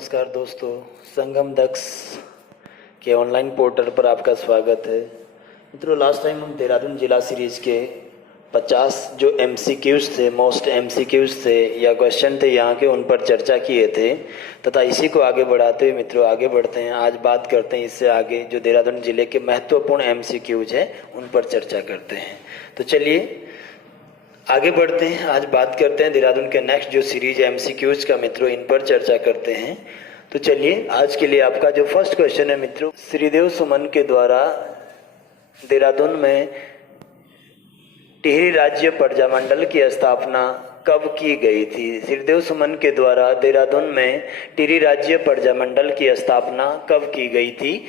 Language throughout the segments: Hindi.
नमस्कार दोस्तों, संगम दक्ष के ऑनलाइन पोर्टल पर आपका स्वागत है। मित्रों, लास्ट टाइम हम देहरादून जिला सीरीज के 50 जो MCQs थे, मोस्ट MCQs थे या क्वेश्चन थे यहाँ के, उन पर चर्चा किए थे तथा इसी को आगे बढ़ाते हुए मित्रों आगे बढ़ते हैं। आज बात करते हैं इससे आगे जो देहरादून जिले के महत्वपूर्ण MCQs है उन पर चर्चा करते हैं। तो चलिए आगे बढ़ते हैं। आज बात करते हैं देहरादून के नेक्स्ट जो सीरीज MCQs का मित्रों, इन पर चर्चा करते हैं। तो चलिए आज के लिए आपका जो फर्स्ट क्वेश्चन है मित्रों, श्रीदेव सुमन के द्वारा देहरादून में टिहरी राज्य प्रजामंडल की स्थापना कब की गई थी? श्रीदेव सुमन के द्वारा देहरादून में टिहरी राज्य प्रजामंडल की स्थापना कब की गई थी?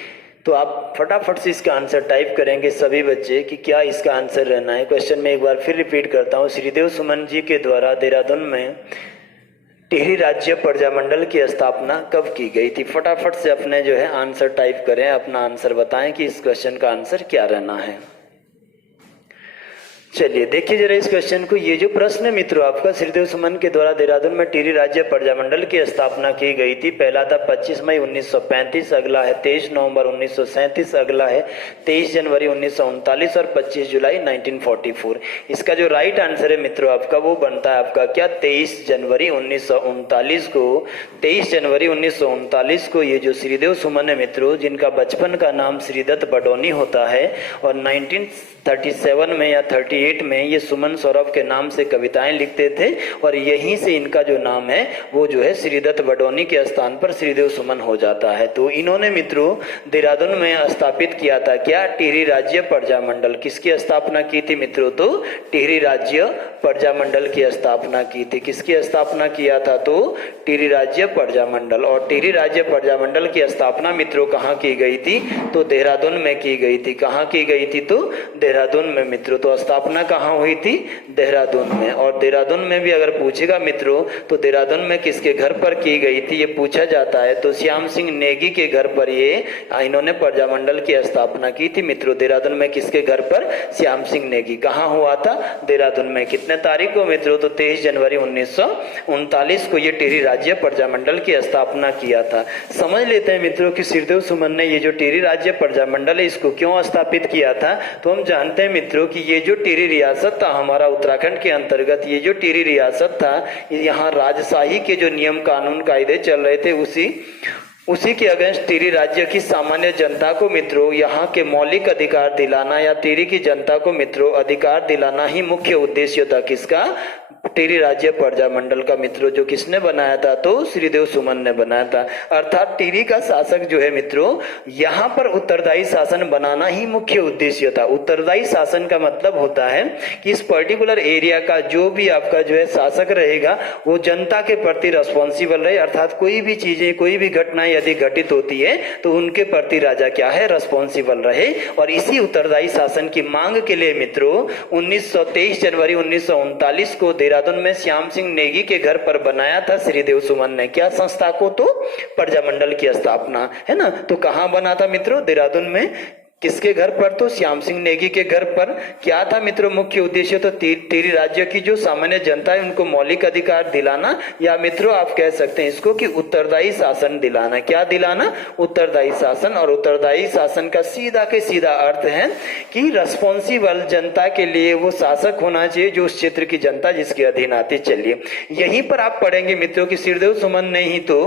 तो आप फटाफट से इसका आंसर टाइप करेंगे सभी बच्चे कि क्या इसका आंसर रहना है। क्वेश्चन में एक बार फिर रिपीट करता हूँ, श्रीदेव सुमन जी के द्वारा देहरादून में टिहरी राज्य प्रजामंडल की स्थापना कब की गई थी? फटाफट से अपने जो है आंसर टाइप करें, अपना आंसर बताएं कि इस क्वेश्चन का आंसर क्या रहना है। चलिए देखिए जरा इस क्वेश्चन को। ये जो प्रश्न है मित्रों आपका, श्रीदेव सुमन के द्वारा देहरादून में टिहरी राज्य प्रजामंडल की स्थापना की गई थी। पहला था 25 मई 1935, अगला है 23 नवंबर 1937, अगला है 23 जनवरी 1939 और 25 जुलाई 1944। इसका जो राइट आंसर है मित्रों आपका वो बनता है आपका क्या, 23 जनवरी 1939 को। 23 जनवरी 1939 को ये जो श्रीदेव सुमन है मित्रों, जिनका बचपन का नाम श्रीदत्त बडोनी होता है और 1937 में या 38 में ये सुमन सौरभ के नाम से कविताएं लिखते थे और यहीं से इनका जो नाम है वो जो है श्रीदत्त बडोनी के स्थान पर श्रीदेव सुमन हो जाता है। तो इन्होंने मित्रों देहरादून में स्थापित किया था क्या, टिहरी राज्य प्रजामंडल। किसकी स्थापना की थी मित्रों? तो टिहरी राज्य प्रजामंडल की स्थापना की थी। किसकी स्थापना किया था? तो टिहरी राज्य प्रजामंडल। और टिहरी राज्य प्रजामंडल की स्थापना मित्रों कहाँ की गई थी? तो देहरादून में की गई थी। कहाँ की गई थी? तो देहरादून में मित्रों। तो स्थापना कहाँ हुई थी? देहरादून में। और देहरादून में भी अगर पूछेगा मित्रों तो देहरादून में किसके घर पर की गई थी ये पूछा जाता है, तो श्याम सिंह नेगी के घर पर ये इन्होंने प्रजामंडल की स्थापना की थी मित्रों। देहरादून में किसके घर पर? श्याम सिंह नेगी। कहाँ हुआ था? देहरादून में। कितने तारीख को मित्रों? तो 23 जनवरी 1939 को ये टिहरी राज्य प्रजामंडल की स्थापना किया था। समझ लेते हैं मित्रों कि श्रीदेव सुमन ने ये जो टिहरी राज्य प्रजामंडल है इसको क्यों स्थापित किया था। तो हम जानते हैं मित्रों कि ये जो टिहरी रियासत था हमारा उत्तराखंड के अंतर्गत, ये जो टिहरी रियासत था यहाँ राजशाही के जो नियम कानून कायदे चल रहे थे उसी के अगेंस्ट टिहरी राज्य की सामान्य जनता को मित्रों यहाँ के मौलिक अधिकार दिलाना या टिहरी की जनता को मित्रों अधिकार दिलाना ही मुख्य उद्देश्य था। किसका? टिहरी राज्य प्रजामंडल का मित्रों। जो किसने बनाया था? तो श्रीदेव सुमन ने बनाया था। अर्थात टिहरी का शासक जो है मित्रों यहाँ पर उत्तरदायी शासन बनाना ही मुख्य उद्देश्य था। उत्तरदायी शासन का मतलब होता है कि इस पर्टिकुलर एरिया का जो भी आपका जो है शासक रहेगा वो जनता के प्रति रिस्पॉन्सिबल रहे। अर्थात कोई भी चीजें, कोई भी घटना यदि घटित होती है तो उनके प्रति राजा क्या है? रिस्पॉन्सिबल रहे। और इसी उत्तरदायी शासन की मांग के लिए मित्रों 23 जनवरी 1939 को देहरादून में श्याम सिंह नेगी के घर पर बनाया था श्रीदेव सुमन ने क्या संस्था को? तो प्रजामंडल की स्थापना, है ना। तो कहां बना था मित्रों? देहरादून में। किसके घर पर? तो श्याम सिंह नेगी के घर पर। क्या था मित्रों मुख्य उद्देश्य? तो टिहरी राज्य की जो सामान्य जनता है उनको मौलिक अधिकार दिलाना, या मित्रों आप कह सकते हैं इसको कि उत्तरदायी शासन दिलाना। क्या दिलाना? उत्तरदायी शासन। और उत्तरदायी शासन का सीधा के सीधा अर्थ है कि रिस्पॉन्सिबल जनता के लिए वो शासक होना चाहिए जो उस क्षेत्र की जनता जिसके अधीन आती। चलिए यहीं पर आप पढ़ेंगे मित्रों कि श्रीदेव सुमन ने ही तो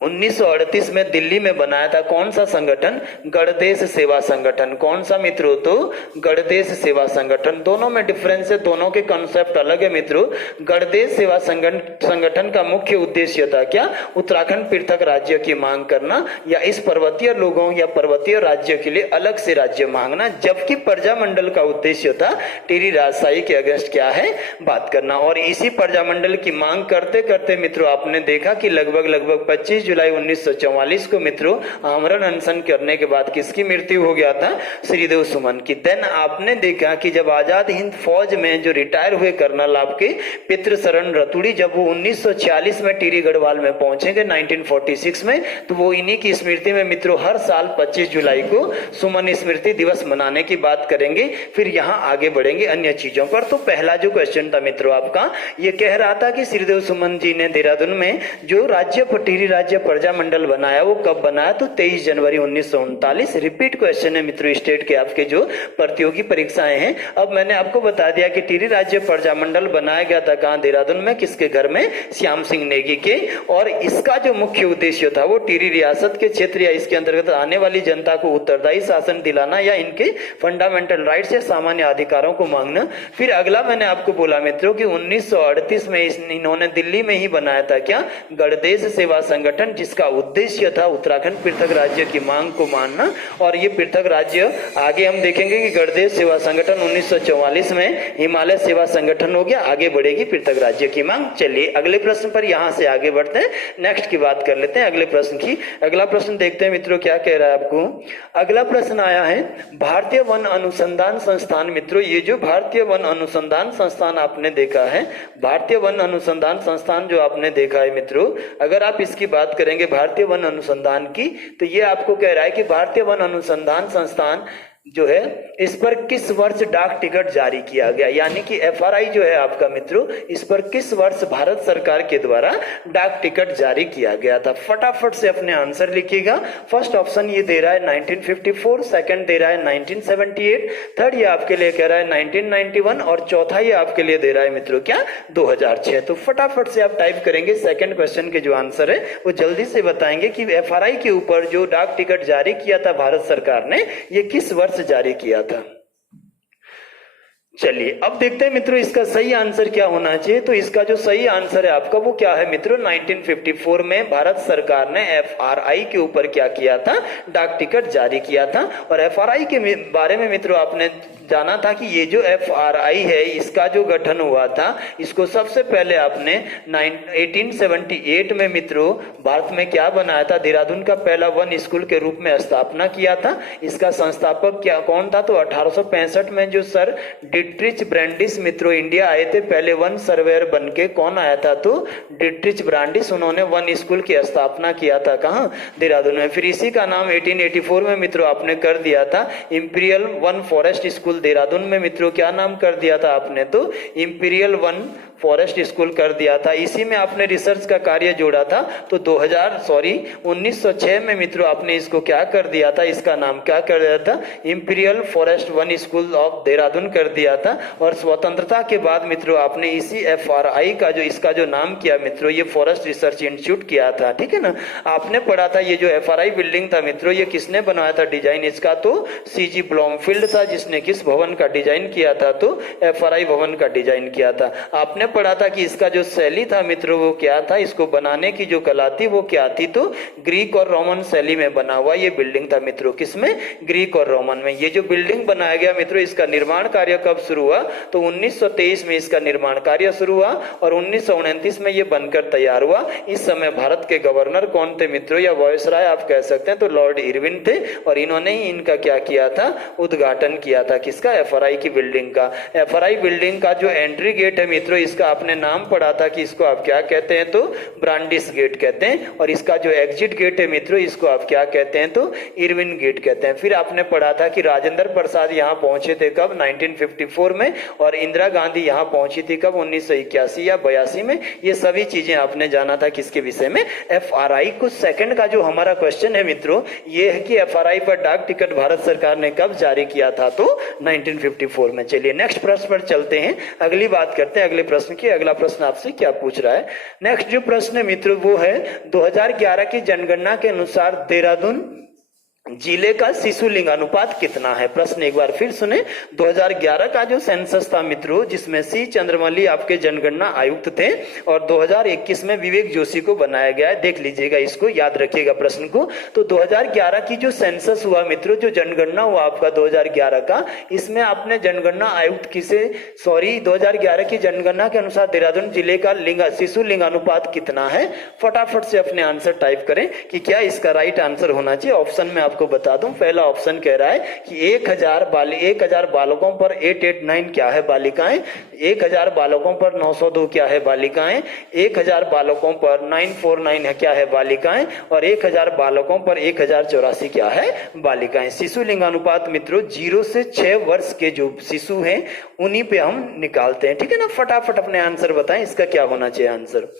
1938 में दिल्ली में बनाया था कौन सा संगठन? गणदेश सेवा संगठन। कौन सा मित्रों? तो गणदेश सेवा संगठन। दोनों में डिफरेंस है, दोनों के कॉन्सेप्ट अलग है मित्रों। गणदेश सेवा संगठन का मुख्य उद्देश्य था क्या? उत्तराखंड पृथक राज्य की मांग करना या इस पर्वतीय लोगों या पर्वतीय राज्य के लिए अलग से राज्य मांगना। जबकि प्रजामंडल का उद्देश्य था टिहरी राजशाही के अगेंस्ट क्या है? बात करना। और इसी प्रजामंडल की मांग करते करते मित्रों आपने देखा कि लगभग 25 जुलाई 1944 को मित्रों आमरण अनशन करने के बाद किसकी मृत्यु हो गया था? श्रीदेव सुमन की। देन आपने देखा कि जब आजाद हिंद फौज में जो रिटायर हुए कर्नल आपके पितृशरण रतुड़ी, जब वो 1946 में टिहरी गढ़वाल में पहुंचेंगे 1946 में, तो वो इन्हीं की स्मृति में मित्रों हर साल 25 जुलाई को सुमन स्मृति दिवस मनाने की बात करेंगे। फिर यहाँ आगे बढ़ेंगे अन्य चीजों पर। तो पहला जो क्वेश्चन था मित्रों आपका, ये कह रहा था कि श्रीदेव सुमन जी ने देहरादून में जो टिहरी राज्य प्रजा मंडल बनाया वो कब बनाया? तो 23 जनवरी 1939। रिपीट क्वेश्चन है मित्रों स्टेट के आपके जो प्रतियोगी परीक्षाएं हैं। अब मैंने आपको बता दिया कि टिहरी राज्य प्रजा मंडल बनाया गया था कहाँ? देहरादून में। किसके घर में? श्याम सिंह नेगी के। और इसका जो मुख्य उद्देश्य था वो टिहरी रियासत के क्षेत्र या इसके अंतर्गत आने वाली जनता को उत्तरदायी शासन दिलाना या इनके फंडामेंटल राइट्स या सामान्य अधिकारों को मांगना। फिर अगला मैंने आपको बोला मित्रों कि 1938 में इन्होंने दिल्ली में ही बनाया था क्या? गणदेश सेवा संगठन, जिसका उद्देश्य था उत्तराखंड पृथक राज्य की मांग को मानना। और ये पृथक राज्य आगे हम देखेंगे कि गणदेश सेवा संगठन 1944 में हिमालय सेवा संगठन हो गया। आगे बढ़ेगी पृथक राज्य की मांग। चलिए अगले प्रश्न पर यहां से आगे बढ़ते हैं, नेक्स्ट की बात कर लेते हैं अगले प्रश्न की। अगला प्रश्न देखते हैं मित्रों क्या कह रहा है आपको। अगला प्रश्न आया है भारतीय वन अनुसंधान संस्थान। मित्रों ये जो भारतीय वन अनुसंधान संस्थान आपने देखा है, भारतीय वन अनुसंधान संस्थान जो आपने देखा है मित्रों, अगर आप इसकी बात करेंगे भारतीय वन अनुसंधान की, तो ये आपको कह रहा है कि भारतीय वन अनुसंधान संस्थान जो है इस पर किस वर्ष डाक टिकट जारी किया गया, यानी कि एफआरआई जो है आपका मित्रों, इस पर किस वर्ष भारत सरकार के द्वारा डाक टिकट जारी किया गया था। फटाफट से अपने आंसर लिखिएगा। फर्स्ट ऑप्शन ये दे रहा है 1954, सेकंड दे रहा है 1978, थर्ड ये आपके लिए कह रहा है 1991 और चौथा ये आपके लिए दे रहा है मित्रों क्या? 2006। तो फटाफट से आप टाइप करेंगे सेकंड क्वेश्चन के जो आंसर है वो जल्दी से बताएंगे कि एफआरआई के ऊपर जो डाक टिकट जारी किया था भारत सरकार ने, ये किस वर्ष जारी किया था। चलिए अब देखते हैं मित्रों इसका सही आंसर क्या होना चाहिए। तो इसका जो सही आंसर है आपका वो क्या है मित्रों? 1954 में भारत सरकार ने एफआरआई के ऊपर क्या किया था? डाक टिकट जारी किया था। और एफआरआई के बारे में मित्रों आपने जाना था कि ये जो एफआरआई है इसका जो गठन हुआ था, इसको सबसे पहले आपने 1878 में मित्रों भारत में क्या बनाया था? देहरादून का पहला वन स्कूल के रूप में स्थापना किया था। इसका संस्थापक क्या कौन था? तो 1865 में जो सर डिट्रिच ब्रांडिस मित्रों इंडिया आए थे, पहले वन सर्वेयर बनके। कौन आया था? तो डिट्रिच ब्रांडिस। उन्होंने वन स्कूल की स्थापना किया था कहाँ? देहरादून में। फिर इसी का नाम 1884 में मित्रों आपने कर दिया था imperial one forest school. Dehradun में मित्रों क्या नाम कर दिया था आपने? तो इंपीरियल वन फॉरेस्ट स्कूल कर दिया था। इसी में आपने रिसर्च का कार्य जोड़ा था। तो 1906 में मित्रों आपने इसको क्या कर दिया था? इसका नाम क्या कर दिया था? Imperial forest one school of Dehradun कर दिया था। और स्वतंत्रता के बाद मित्रों आपने इसी एफआरआई का जो इसका जो नाम किया मित्रों, ये फॉरेस्ट रिसर्च इंस्टीट्यूट किया था। ठीक है ना? आपने पढ़ा था ये जो एफआरआई बिल्डिंग था मित्रों, ये किसने बनाया था डिजाइन इसका? तो सीजी ब्लॉमफील्ड था, जिसने किस भवन का डिजाइन किया था? तो एफआरआई भवन का डिजाइन किया था। आपने पढ़ा था कि इसका जो शैली था मित्रों वो क्या था? इसको बनाने की जो कला थी वो क्या थी? तो ग्रीक और रोमन शैली में बना हुआ ये बिल्डिंग था मित्रों। किसमें? ग्रीक और रोमन में। ये जो बिल्डिंग बनाया गया मित्रों, इसका निर्माण कार्य कब शुरू हुआ? तो 1923 में इसका निर्माण कार्य शुरू हुआ और 1929 में ये बनकर तैयार हुआ। इस समय भारत के गवर्नर कौन थे मित्रों, या वायसराय आप कह सकते हैं, तो लॉर्ड इरविन थे। और इन्होंने ही इनका क्या किया था? उद्घाटन किया था। किसका? एफआरआई की बिल्डिंग का। एफआरआई बिल्डिंग का जो एंट्री गेट है मित्रों, इसका आपने नाम पढ़ा था कि इसको आप क्या कहते हैं? तो ब्रांडिस गेट कहते हैं। और इसका जो एग्जिट गेट है मित्रों, इसको आप क्या कहते हैं? तो इरविन गेट कहते हैं। फिर आपने पढ़ा था कि राजेंद्र प्रसाद यहाँ पहुंचे थे कब? 1954 में। और इंदिरा गांधी यहाँ पहुंची थी कब? 1981 या 82 में। ये सभी चीजें आपने जाना था किसके विषय में? एफआरआई को। सेकंड का जो हमारा क्वेश्चन है मित्रों, ये है कि एफआरआई पर डाक टिकट भारत सरकार ने कब जारी किया था? तो 1954 में। चलिए नेक्स्ट प्रश्न पर चलते हैं, अगली बात करते हैं अगले प्रश्न की। अगला प्रश्न आपसे क्या पूछ रहा है? नेक्स्ट जो प्रश्न है मित्रों वो है 2011 की जनगणना के अनुसार देहरादून जिले का शिशु लिंग अनुपात कितना है। प्रश्न एक बार फिर सुने। 2011 का जो सेंसस था मित्रों, जिसमें सी चंद्रमौली आपके जनगणना आयुक्त थे और 2021 में विवेक जोशी को बनाया गया है। देख लीजिएगा, इसको याद रखिएगा प्रश्न को। तो 2011 की जो सेंसस हुआ मित्रों, जो जनगणना हुआ आपका 2011 का, इसमें आपने जनगणना आयुक्त किसे 2011 की जनगणना के अनुसार देहरादून जिले का शिशु लिंग अनुपात कितना है। फटाफट से अपने आंसर टाइप करें कि क्या इसका राइट आंसर होना चाहिए। ऑप्शन में आपको बता दूं, पहला ऑप्शन कह रहा है कि 1000 बालकों पर 889 क्या है बालिकाएं, 1000 बालकों पर 902 क्या है बालिकाएं, 1000 बालकों पर 949 है क्या है बालिकाएं, और 1000 बालकों पर 1084 क्या है बालिकाएं। शिशु लिंग अनुपात मित्रों 0 से 6 वर्ष के जो शिशु हैं उन्हीं पे हम निकालते हैं, ठीक है ना। फटाफट अपने आंसर बताएं, इसका क्या होना चाहिए आंसर।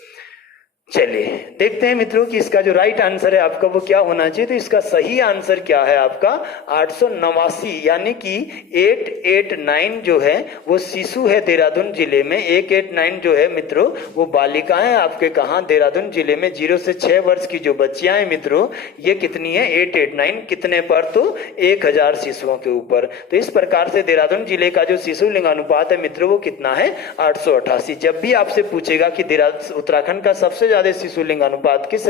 चलिए देखते हैं मित्रों कि इसका जो राइट आंसर है आपका वो क्या होना चाहिए। तो इसका सही आंसर क्या है आपका 889, यानी कि 889 जो है वो शिशु है देहरादून जिले में। 189 जो है मित्रों वो बालिकाएं आपके कहां देहरादून जिले में। 0 से 6 वर्ष की जो बच्चियां हैं मित्रों, ये कितनी है 889, कितने पर तो 1000 शिशुओं के ऊपर। तो इस प्रकार से देहरादून जिले का जो शिशु लिंग अनुपात है मित्रों वो कितना है 888। जब भी आपसे पूछेगा कि उत्तराखंड का सबसे ज्यादा शिशु लिंग अनुपात किस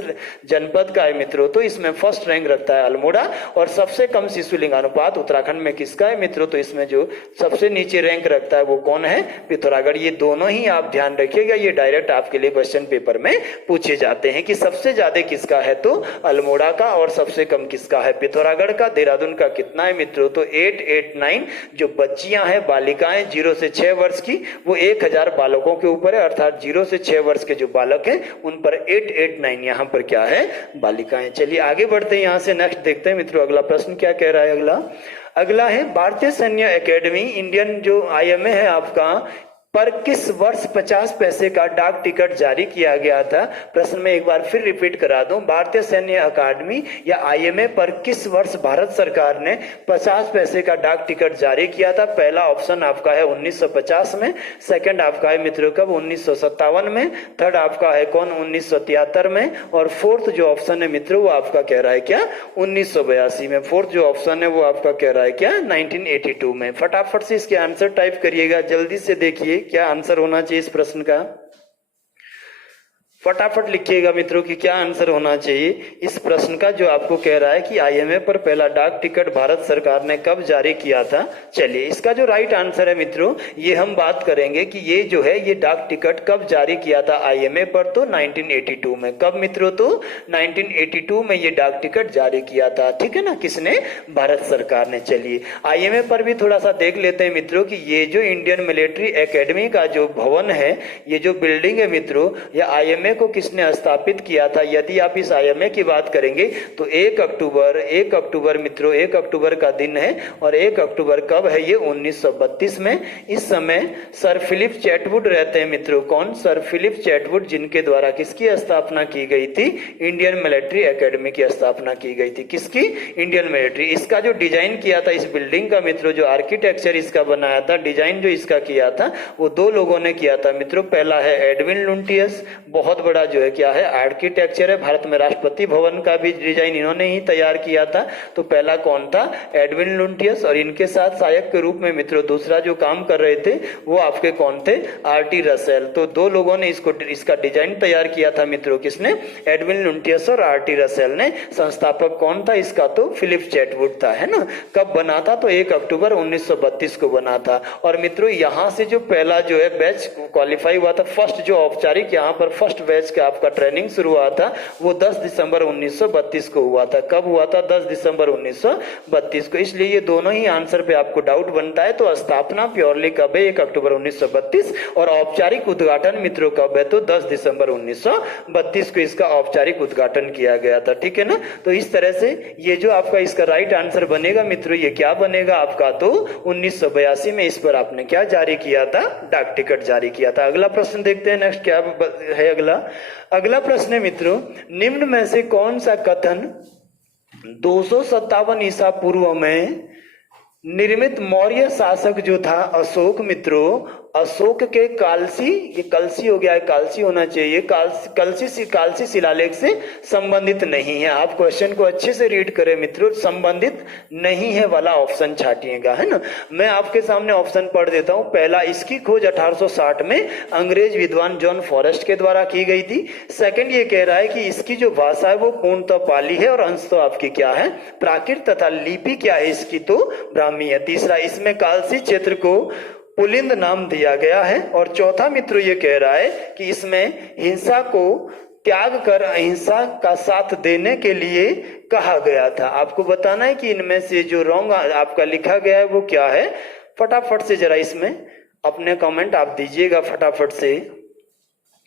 जनपद का है मित्रों, तो इसमें फर्स्ट रैंक रखता है अल्मोड़ा। और सबसे कम शिशु लिंग अनुपात उत्तराखंड में किसका है मित्रों, तो इसमें जो सबसे नीचे रैंक रखता है वो कौन है, पिथौरागढ़। ये दोनों ही आप ध्यान रखिएगा, ये डायरेक्ट आपके लिए क्वेश्चन पेपर में पूछे जाते हैं कि सबसे ज्यादा किसका है तो अल्मोड़ा का, और सबसे कम किसका है पिथौरागढ़ का। देहरादून का कितना है मित्रों, तो 889 जो बच्चियां हैं बालिकाएं 0 से 6 वर्ष की, वो 1000 बालकों के ऊपर है, अर्थात 0 से 6 वर्ष के जो बालक हैं उन पर 889 यहां पर क्या है बालिकाएं। चलिए आगे बढ़ते हैं, यहां से नेक्स्ट देखते हैं मित्रों अगला प्रश्न क्या कह रहा है। अगला है भारतीय सैन्य एकेडमी इंडियन जो आईएमए है आपका पर किस वर्ष 50 पैसे का डाक टिकट जारी किया गया था। प्रश्न में एक बार फिर रिपीट करा दूं, भारतीय सैन्य अकादमी या आईएमए पर किस वर्ष भारत सरकार ने 50 पैसे का डाक टिकट जारी किया था। पहला ऑप्शन आपका है 1950 में, सेकंड आपका है मित्रों कब 1957 में, थर्ड आपका है कौन 1973 में, और फोर्थ जो ऑप्शन है मित्रों वो आपका कह रहा है क्या 1982 में। फोर्थ जो ऑप्शन है वो आपका कह रहा है क्या 1982 में। फटाफट से इसके आंसर टाइप करिएगा, जल्दी से देखिए क्या आंसर होना चाहिए इस प्रश्न का। फटाफट लिखिएगा मित्रों कि क्या आंसर होना चाहिए इस प्रश्न का, जो आपको कह रहा है कि आईएमए पर पहला डाक टिकट भारत सरकार ने कब जारी किया था। चलिए इसका जो राइट आंसर है मित्रों, ये हम बात करेंगे कि ये जो है ये डाक टिकट कब जारी किया था आईएमए पर, तो 1982 में। कब मित्रों, तो 1982 में ये डाक टिकट जारी किया था, ठीक है ना, किसने, भारत सरकार ने। चलिए आईएमए पर भी थोड़ा सा देख लेते हैं मित्रों कि ये जो इंडियन मिलिट्री एकेडमी का जो भवन है, ये जो बिल्डिंग है मित्रों, या आईएमए को किसने स्थापित किया था। यदि आप इस आईएमए की बात करेंगे तो 1 अक्टूबर मित्रों 1 अक्टूबर का दिन है, और 1 अक्टूबर कब है ये 1932 में। इस समय सर फिलिप चैटवुड रहते हैं मित्रों, कौन, सर फिलिप चैटवुड, जिनके द्वारा किसकी स्थापना की गई थी, इंडियन मिलिट्री एकेडमी की स्थापना की गई थी। किसकी, इंडियन मिलिट्री। इसका जो डिजाइन किया था इस बिल्डिंग का मित्रों, जो आर्किटेक्चर इसका बनाया था, डिजाइन जो इसका किया था वो दो लोगों ने किया था मित्रों। पहला है एडविन लुटियस, बहुत बड़ा जो है क्या है आर्किटेक्चर है, भारत में राष्ट्रपति भवन का भी डिजाइन इन्होंने ही तैयार किया था। तो पहला कौन था, एडविन लुटियस, और इनके साथ सहायक के रूप में मित्रों दूसरा जो काम कर रहे थे वो आपके कौन थे, आरटी रसेल। तो दो लोगों ने इसका डिजाइन तैयार किया था मित्रों, किसने, एडविन लुटियस और आरटी रसेल ने। संस्थापक कौन था इसका, तो फिलिप चैटवुड था, है ना। कब बना था, तो 1 अक्टूबर 1932 को बना था। और मित्रों यहाँ से जो पहला जो है बैच क्वालिफाई हुआ था, फर्स्ट जो औपचारिक यहाँ पर फर्स्ट बैच का आपका ट्रेनिंग शुरू हुआ था वो 10 दिसंबर 1932 को हुआ था। कब हुआ था, 10 दिसंबर 1932 को। इसलिए ये दोनों ही आंसर पे आपको डाउट बनता है। तो स्थापना प्योरली कब है, 1 अक्टूबर 1932, और औपचारिक उद्घाटन मित्रों कब है, तो 10 दिसंबर 1932 को इसका औपचारिक उद्घाटन किया गया था, ठीक है ना। तो इस तरह से ये जो आपका इसका राइट आंसर बनेगा मित्रों, ये क्या बनेगा आपका, तो 1982 में इस पर आपने क्या जारी किया था, डाक टिकट जारी किया था। अगला प्रश्न देखते हैं नेक्स्ट क्या है। अगला प्रश्न है मित्रों, निम्न में से कौन सा कथन 257 ईसा पूर्व में निर्मित मौर्य शासक जो था अशोक मित्रों, अशोक के कालसी, ये कलसी हो गया है, कालसी होना चाहिए, कालसी शिलालेख से संबंधित नहीं है। आप क्वेश्चन को अच्छे से रीड करें मित्रों, संबंधित नहीं है वाला ऑप्शन छाटिएगा, है ना। मैं आपके सामने ऑप्शन पढ़ देता हूं। पहला, इसकी खोज 1860 में अंग्रेज विद्वान जॉन फॉरेस्ट के द्वारा की गई थी। सेकंड, ये कह रहा है कि इसकी जो भाषा है वो पूर्णतः पाली है और अंश तो आपकी क्या है, प्राकृत, तथा लिपि क्या है इसकी, तो ब्राह्मी है। तीसरा, इसमें कालसी क्षेत्र को पुलिंद नाम दिया गया है। और चौथा मित्रों, ये कह रहा है कि इसमें हिंसा को त्याग कर अहिंसा का साथ देने के लिए कहा गया था। आपको बताना है कि इनमें से जो रॉन्ग आपका लिखा गया है वो क्या है। फटाफट से जरा इसमें अपने कमेंट आप दीजिएगा, फटाफट से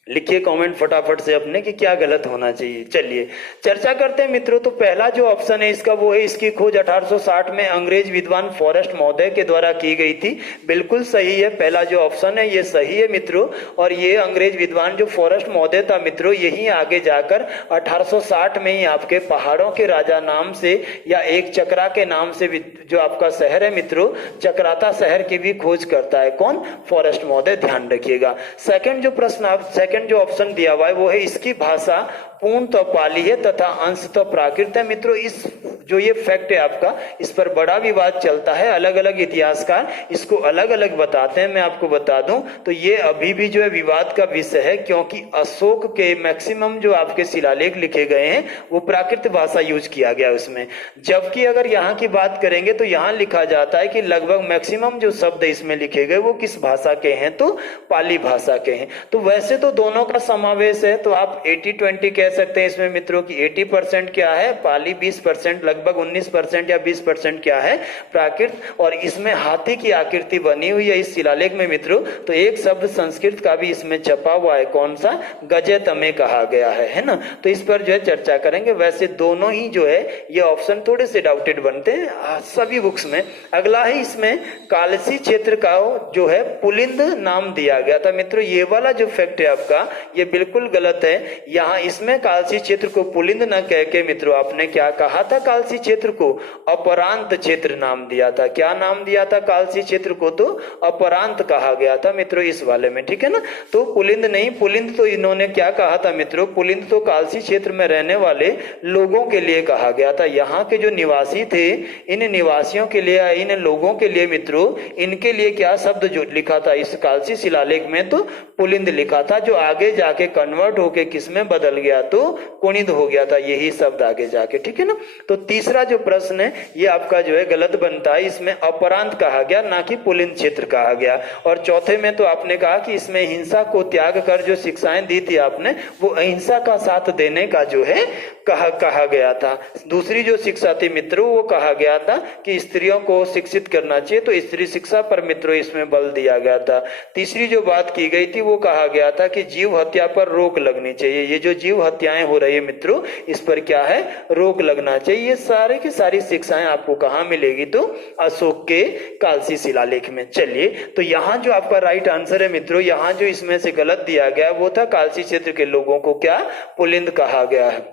लिखिए कमेंट फटाफट से अपने कि क्या गलत होना चाहिए। चलिए चर्चा करते हैं मित्रों। तो पहला जो ऑप्शन है इसका वो है, इसकी खोज 1860 में अंग्रेज विद्वान फॉरेस्ट महोदय के द्वारा की गई थी। बिल्कुल सही है, पहला जो ऑप्शन है ये सही है मित्रों। और ये अंग्रेज विद्वान जो फॉरेस्ट महोदय था मित्रों, यही आगे जाकर 1860 में ही आपके पहाड़ों के राजा नाम से या एक चक्रा के नाम से जो आपका शहर है मित्रों, चक्राता शहर की भी खोज करता है। कौन? फॉरेस्ट महोदय, ध्यान रखिएगा। सेकंड जो प्रश्न आप जो ऑप्शन दिया हुआ है वो है, इसकी भाषा पूर्ण तो पाली है तथा अंश तो प्राकृत है। मित्रों, इस जो ये फैक्ट है आपका, इस पर बड़ा विवाद चलता है। अलग अलग इतिहासकार इसको अलग अलग बताते हैं। मैं आपको बता दूं तो ये अभी भी जो है विवाद का विषय है, क्योंकि अशोक के मैक्सिमम जो आपके शिलालेख लिखे गए हैं वो प्राकृत भाषा यूज किया गया उसमें। जबकि अगर यहाँ की बात करेंगे तो यहाँ लिखा जाता है कि लगभग मैक्सिमम जो शब्द इसमें लिखे गए वो किस भाषा के हैं, तो पाली भाषा के हैं। तो वैसे तो दोनों का समावेश है, तो आप 80-20 कह सकते हैं इसमें मित्रों की 80% क्या है पाली, 20% लगभग 19% या 20% क्या है प्राकृत। और इसमें हाथी की आकृति बनी हुई है इस शिलालेख में मित्रों। तो एक शब्द संस्कृत का भी इसमें छपा हुआ है, कौन सा? गजेतमे कहा गया है ना। तो इस पर जो है चर्चा करेंगे। वैसे दोनों ही जो है ये ऑप्शन थोड़े से डाउटेड बनते हैं सभी बुक्स में। अगला है, इसमें कालसी क्षेत्र का जो है पुलिंद नाम दिया गया था मित्रों। ये वाला जो फैक्ट है आपका ये बिल्कुल गलत है। यहाँ इसमें कालसी क्षेत्र को पुलिंद न कह के मित्रों आपने क्या कहा था, कालसी क्षेत्र को अपरांत क्षेत्र नाम दिया था। क्या नाम दिया था कालसी क्षेत्र को? तो अपरांत कहा गया था मित्रों इस वाले में, ठीक है ना। तो पुलिंद नहीं, पुलिंद तो इन्होंने क्या कहा था मित्रों, पुलिंद तो कालसी क्षेत्र में रहने वाले लोगों के लिए कहा गया था। यहाँ के जो निवासी थे, इन निवासियों के लिए, इन लोगों के लिए मित्रों, इनके लिए क्या शब्द जो लिखा था इस कालसी शिलालेख में, तो पुलिंद लिखा था, जो आगे जाके कन्वर्ट होके किसमें बदल गया, तो कुनिद हो गया था यही शब्द आगे जाके, ठीक है ना। तो तीसरा जो प्रश्न है ये आपका जो है गलत बनता है। इसमें अपरांत कहा गया, ना कि पुलिंद क्षेत्र कहा गया। और चौथे में तो आपने कहा कि इसमें हिंसा को त्याग कर जो शिक्षाएं दी थी आपने, वो अहिंसा का साथ देने का जो है कहा गया था। दूसरी जो शिक्षा थी मित्रों वो कहा गया था कि स्त्रियों को शिक्षित करना चाहिए, तो स्त्री शिक्षा पर मित्रों इसमें बल दिया गया था। तीसरी जो बात की गई थी वो कहा गया था कि जीव हत्या पर रोक लगनी चाहिए। ये जो जीव हत्याएं हो रही है मित्रों, इस पर क्या है, रोक लगना चाहिए। ये सारे की सारी शिक्षाएं आपको कहाँ मिलेगी, तो अशोक के कालसी शिलालेख में। चलिए, तो यहाँ जो आपका राइट आंसर है मित्रों, यहाँ जो इसमें से गलत दिया गया वो था कालसी क्षेत्र के लोगों को क्या पुलिंद कहा गया है।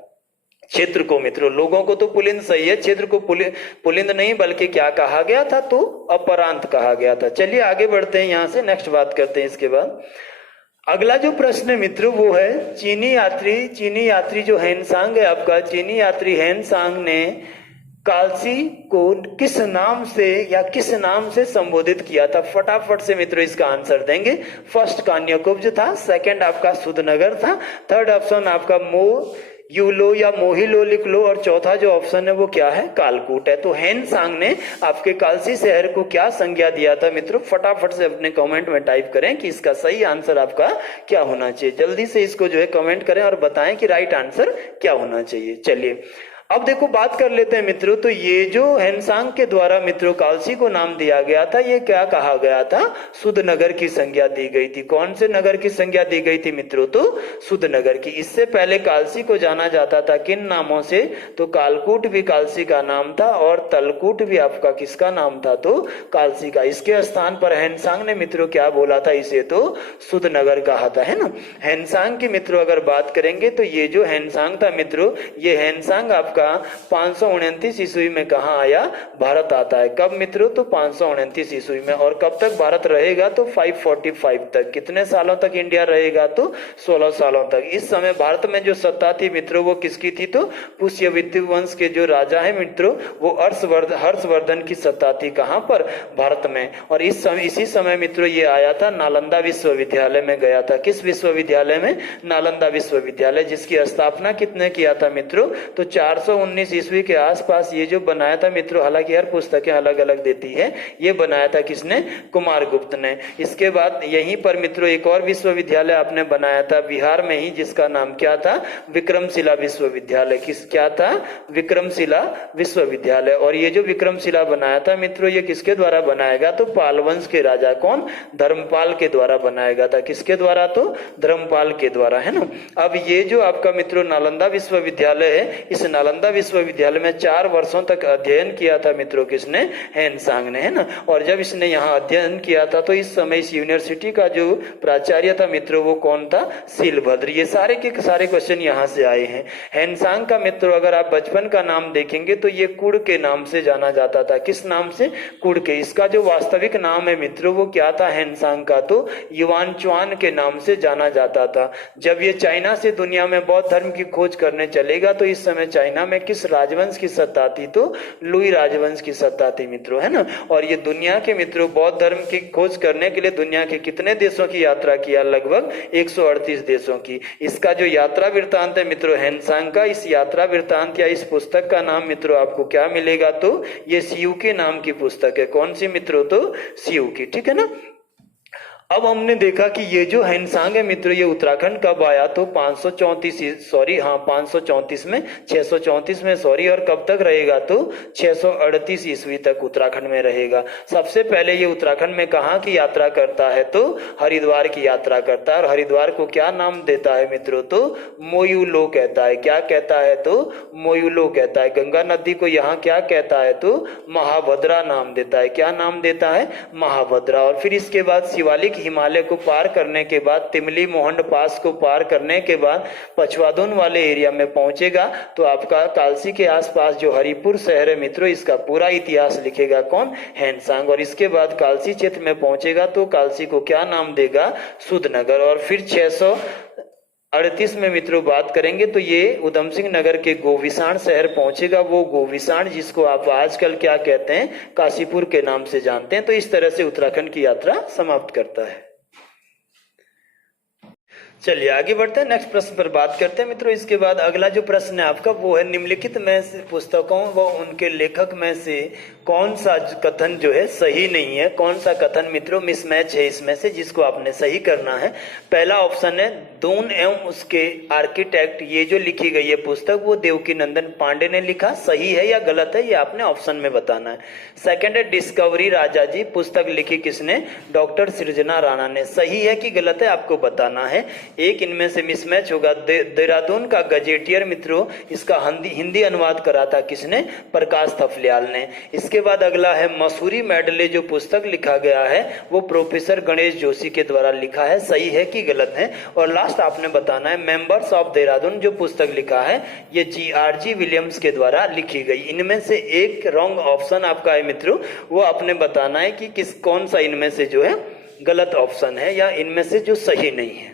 क्षेत्र को मित्रों, लोगों को तो पुलिंद सही है, क्षेत्र को पुलिंद नहीं बल्कि क्या कहा गया था, तो अपरांत कहा गया था। चलिए आगे बढ़ते हैं, यहाँ से नेक्स्ट बात करते हैं। इसके बाद अगला जो प्रश्न है मित्रों वो है, चीनी यात्री जो हैनसांग है आपका, चीनी यात्री हैनसांग ने कालसी को किस नाम से या किस नाम से संबोधित किया था? फटाफट से मित्रों इसका आंसर देंगे। फर्स्ट कान्याकुब्ज था, सेकंड आपका सुधनगर था, थर्ड ऑप्शन आपका यूलो या मोहिलो लिख लो, और चौथा जो ऑप्शन है वो क्या है, कालकूट है। तो हैनसांग ने आपके कालसी शहर को क्या संज्ञा दिया था मित्रों? फटाफट से अपने कमेंट में टाइप करें कि इसका सही आंसर आपका क्या होना चाहिए। जल्दी से इसको जो है कमेंट करें और बताएं कि राइट आंसर क्या होना चाहिए। चलिए अब देखो बात कर लेते हैं मित्रों। तो ये जो हैनसांग के द्वारा मित्रों कालसी को नाम दिया गया था, ये क्या कहा गया था, सुध नगर की संज्ञा दी गई थी। कौन से नगर की संज्ञा दी गई थी मित्रों? तो सुध नगर की। इससे पहले कालसी को जाना जाता था किन नामों से? तो कालकूट भी कालसी का नाम था और तलकूट भी आपका किसका नाम था, तो कालसी का। इसके स्थान पर हैनसांग ने मित्रों क्या बोला था, इसे तो सुध नगर कहा था, है ना। हैनसांग की मित्रों अगर बात करेंगे तो ये जो हैनसांग था मित्रों, ये हैनसांग आपका आपका 529 ईस्वी में कहाँ आया, भारत आता है। कब मित्रों, तो 529 ईस्वी में। और कब तक भारत रहेगा, तो 545 तक। कितने सालों तक इंडिया रहेगा, तो 16 सालों तक। इस समय भारत में जो सत्ता थी मित्रों वो किसकी थी, तो पुष्यवित्त वंश के जो राजा है मित्रों वो हर्षवर्धन की सत्ता थी। कहां पर, भारत में। और इसी समय मित्रों ये आया था, नालंदा विश्वविद्यालय में गया था। किस विश्वविद्यालय में, नालंदा विश्वविद्यालय, जिसकी स्थापना कितने किया था मित्रों, तो 419 ईस्वी के आसपास ये जो बनाया था मित्रों, हालांकि हर पुस्तकें अलग अलग देती है, ये बनाया था किसने, कुमारगुप्त ने। इसके बाद यहीं पर मित्रों एक और विश्वविद्यालय आपने बनाया था बिहार में ही, जिसका नाम क्या था, विक्रमशिला विश्वविद्यालय। क्या था, विक्रमशिला विश्वविद्यालय। और ये जो विक्रमशिला बनाया था मित्रों ये किसके द्वारा बनाएगा, तो पाल वंश के राजा कौन, धर्मपाल के द्वारा बनाएगा था। किसके द्वारा, तो धर्मपाल के द्वारा, है ना। अब ये जो आपका मित्रों नालंदा विश्वविद्यालय है, इस नालंदा विश्वविद्यालय में 4 वर्षों तक अध्ययन किया था मित्रों, किसने, हेनसांग ने, है ना। और जब इसने यहाँ अध्ययन किया था तो इस समय इस यूनिवर्सिटी का जो प्राचार्य था मित्रों वो कौन था, शीलभद्र। ये सारे के सारे क्वेश्चन यहाँ से आए हैं। हेनसांग का मित्रों अगर आप बचपन का नाम देखेंगे तो ये कुड़ के नाम से जाना जाता था। किस नाम से, कुड़ के। इसका जो वास्तविक नाम है मित्रों वो क्या था हेनसांग का, तो युवानच्वान के नाम से जाना जाता था। जब ये चाइना से दुनिया में बौद्ध धर्म की खोज करने चलेगा तो इस समय चाइना में किस राजवंश की सत्ता थी, तो लुई राजवंश की सत्ता थी मित्रों, है ना। और ये दुनिया के मित्रों बौद्ध धर्म की खोज करने के लिए दुनिया के कितने देशों की यात्रा किया, लगभग 138 देशों की। इसका जो यात्रा वृत्तांत है मित्रों हेनसांग का, इस यात्रा वृत्तांत या इस पुस्तक का नाम मित्रों आपको क्या मिलेगा, तो ये सियुकी नाम की पुस्तक है। कौन सी मित्रों, तो सियुकी, ठीक है ना। अब हमने देखा कि ये जो हेनसांग है मित्रों ये उत्तराखंड कब आया, तो 534 में 634 में सॉरी। और कब तक रहेगा, तो 638 ईस्वी तक उत्तराखंड में रहेगा। सबसे पहले ये उत्तराखंड में कहाँ की यात्रा करता है, तो हरिद्वार की यात्रा करता है। और हरिद्वार को क्या नाम देता है मित्रों, तो मोयुलो कहता है। क्या कहता है, तो मोयुलो कहता है। गंगा नदी को यहाँ क्या कहता है, तो महाभद्रा नाम देता है। क्या नाम देता है, महाभद्रा। और फिर इसके बाद शिवालिक हिमालय को पार करने के बाद, तिमली मोहंड पास को पार करने के बाद पचवादुन वाले एरिया में पहुंचेगा तो आपका कालसी के आसपास जो हरिपुर शहर है मित्रों इसका पूरा इतिहास लिखेगा कौन, हेनसांग। और इसके बाद कालसी क्षेत्र में पहुंचेगा तो कालसी को क्या नाम देगा, सुधनगर। और फिर 638 में मित्रों बात करेंगे तो ये उधम सिंह नगर के गोविसाण शहर पहुंचेगा। वो गोविसाण जिसको आप आजकल क्या कहते हैं, काशीपुर के नाम से जानते हैं। तो इस तरह से उत्तराखंड की यात्रा समाप्त करता है। चलिए आगे बढ़ते हैं, नेक्स्ट प्रश्न पर बात करते हैं मित्रों। इसके बाद अगला जो प्रश्न है आपका वो है, निम्नलिखित में से पुस्तकों व उनके लेखक में से कौन सा कथन जो है सही नहीं है, कौन सा कथन मित्रों मिसमैच है इसमें से, जिसको आपने सही करना है। पहला ऑप्शन है दून एवं उसके आर्किटेक्ट, ये जो लिखी गई है पुस्तक वो देवकी नंदन पांडे ने लिखा, सही है या गलत है ये आपने ऑप्शन में बताना है। सेकंड है डिस्कवरी राजा जी, पुस्तक लिखी किसने, डॉक्टर सृजना राणा ने, सही है कि गलत है आपको बताना है। एक इनमें से मिसमैच होगा। देहरादून का गजेटियर मित्रों इसका हिंदी अनुवाद करा था किसने, प्रकाश थपलियाल ने। इसके बाद अगला है मसूरी मेडले, जो पुस्तक लिखा गया है वो प्रोफेसर गणेश जोशी के द्वारा लिखा है, सही है कि गलत है। और लास्ट आपने बताना है मेंबर्स ऑफ देहरादून, जो पुस्तक लिखा है ये GRG विलियम्स के द्वारा लिखी गई। इनमें से एक रॉन्ग ऑप्शन आपका है मित्रों, वो आपने बताना है कि कौन सा इनमें से जो है गलत ऑप्शन है या इनमें से जो सही नहीं है।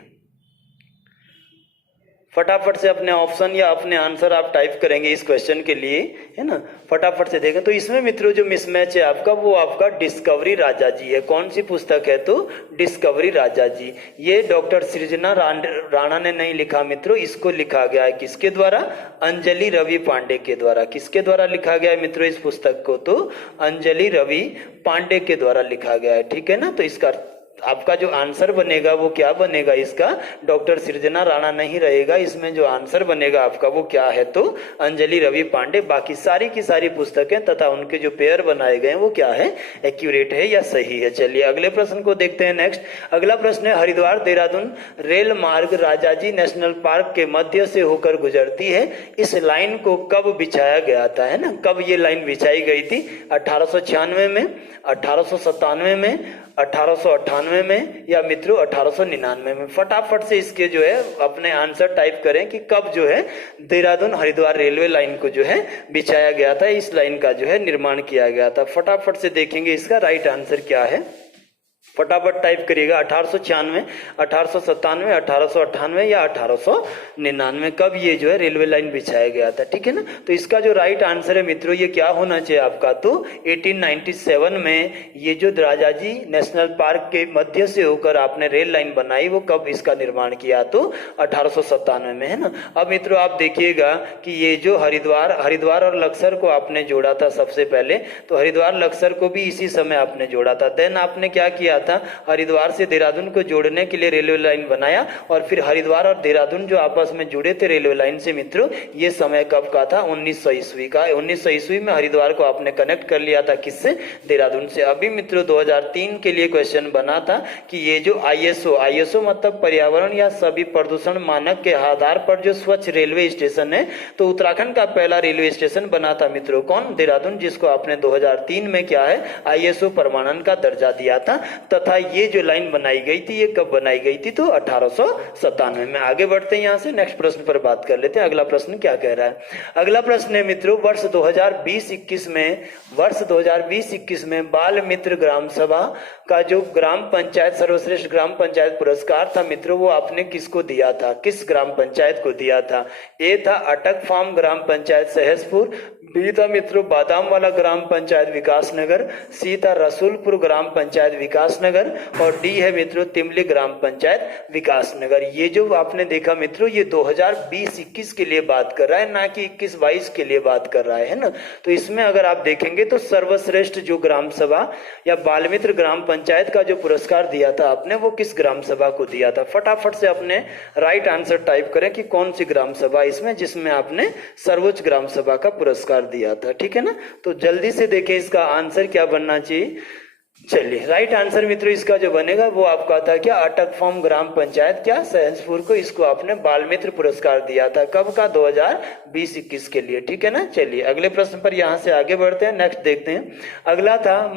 फटाफट से अपने ऑप्शन या अपने आंसर आप टाइप करेंगे इस क्वेश्चन के लिए, है ना, फटाफट से देखें। तो इसमें मित्रों जो मिसमैच है आपका वो आपका डिस्कवरी राजा जी है। कौन सी पुस्तक है, तो डिस्कवरी राजा जी। ये डॉक्टर सृजना राणा ने नहीं लिखा मित्रों, इसको लिखा गया है किसके द्वारा, अंजलि रवि पांडे के द्वारा। किसके द्वारा लिखा गया है मित्रों इस पुस्तक को, तो अंजलि रवि पांडे के द्वारा लिखा गया है, ठीक है ना। तो इसका आपका जो आंसर बनेगा वो क्या बनेगा, इसका डॉक्टर सृजना राणा नहीं रहेगा, इसमें जो आंसर बनेगा आपका वो क्या है, तो अंजलि रवि पांडे। बाकी सारी की सारी पुस्तकें तथा उनके जो पेयर बनाए गए हैं वो क्या है, एक्यूरेट है या सही है। चलिए अगले प्रश्न को देखते हैं। नेक्स्ट अगला प्रश्न है, हरिद्वार देहरादून रेल मार्ग राजाजी नेशनल पार्क के मध्य से होकर गुजरती है, इस लाइन को कब बिछाया गया था, है ना, कब ये लाइन बिछाई गई थी, 1896 में, 1897 में, 1898 98 में या मित्रों 1899 में। फटाफट से इसके जो है अपने आंसर टाइप करें कि कब जो है देहरादून हरिद्वार रेलवे लाइन को जो है बिछाया गया था, इस लाइन का जो है निर्माण किया गया था। फटाफट से देखेंगे इसका राइट आंसर क्या है, फटाफट टाइप करिएगा। 1896, 1897, 1898 या 1899 कब ये जो है रेलवे लाइन बिछाया गया था, ठीक है ना। तो इसका जो राइट आंसर है मित्रों ये क्या होना चाहिए आपका, तो 1897 में ये जो राजाजी नेशनल पार्क के मध्य से होकर आपने रेल लाइन बनाई, वो कब इसका निर्माण किया, तो 1897 में, है ना। अब मित्रों आप देखिएगा कि ये जो हरिद्वार और लक्सर को आपने जोड़ा था सबसे पहले, तो हरिद्वार लक्सर को भी इसी समय आपने जोड़ा था। देन आपने क्या किया था, हरिद्वार से देहरादून को जोड़ने के लिए रेलवे लाइन बनाया, और फिर हरिद्वार और देहरादून जो आपस में जुड़े थे रेलवे लाइन से मित्रों, ये समय कब का था, 1900 ईस्वी का। 1900 ईस्वी में हरिद्वार को आपने कनेक्ट कर लिया था, किससे, देहरादून से। अभी मित्रों 2003 के लिए क्वेश्चन बना था कि ये जो आईएसओ मतलब पर्यावरण या सभी प्रदूषण मानक के आधार पर जो स्वच्छ रेलवे स्टेशन है, तो उत्तराखंड का पहला रेलवे स्टेशन बना था मित्रों, कौन, देहरादून, जिसको आपने 2003 में क्या है आईएसओ प्रमाणन का दर्जा दिया था। तथा ये जो लाइन बनाई गई थी ये कब बनाई गई थी, तो 1897 में। आगे बढ़ते हैं, यहां से नेक्स्ट प्रश्न पर बात कर लेते हैं। अगला प्रश्न क्या कह रहा है, अगला प्रश्न है मित्रों, वर्ष 2020-21 में बाल मित्र ग्राम सभा का जो ग्राम पंचायत सर्वश्रेष्ठ ग्राम पंचायत पुरस्कार था मित्रों, वो आपने किसको दिया था, किस ग्राम पंचायत को दिया था। ए था अटक फार्म ग्राम पंचायत सहसपुर, बी था मित्रों बादाम वाला ग्राम पंचायत विकास नगर, सी था रसूलपुर ग्राम पंचायत विकास नगर, और डी है मित्रों तिमली ग्राम पंचायत विकास नगर। ये जो आपने देखा मित्रों ये 2020-21 के लिए बात कर रहा है, ना कि 21-22 के लिए बात कर रहा है ना। तो इसमें अगर आप देखेंगे तो सर्वश्रेष्ठ जो ग्राम सभा या बाल मित्र ग्राम पंचायत का जो पुरस्कार दिया था आपने, वो किस ग्राम सभा को दिया था। फटाफट से अपने राइट आंसर टाइप करें कि कौन सी ग्राम सभा इसमें जिसमें आपने सर्वोच्च ग्राम सभा का पुरस्कार दिया था, ठीक है ना। तो जल्दी से देखें इसका आंसर क्या बनना चाहिए। चलिए राइट आंसर मित्रों इसका जो बनेगा वो आपका था क्या, अटक फार्म ग्राम पंचायत क्या सहसपुर को, इसको आपने बाल मित्र पुरस्कार दिया था, कब का, 2020-21 के लिए, ठीक है ना। चलिए अगले प्रश्न पर यहां से आगे बढ़ते हैं, नेक्स्ट देखते हैं। अगला था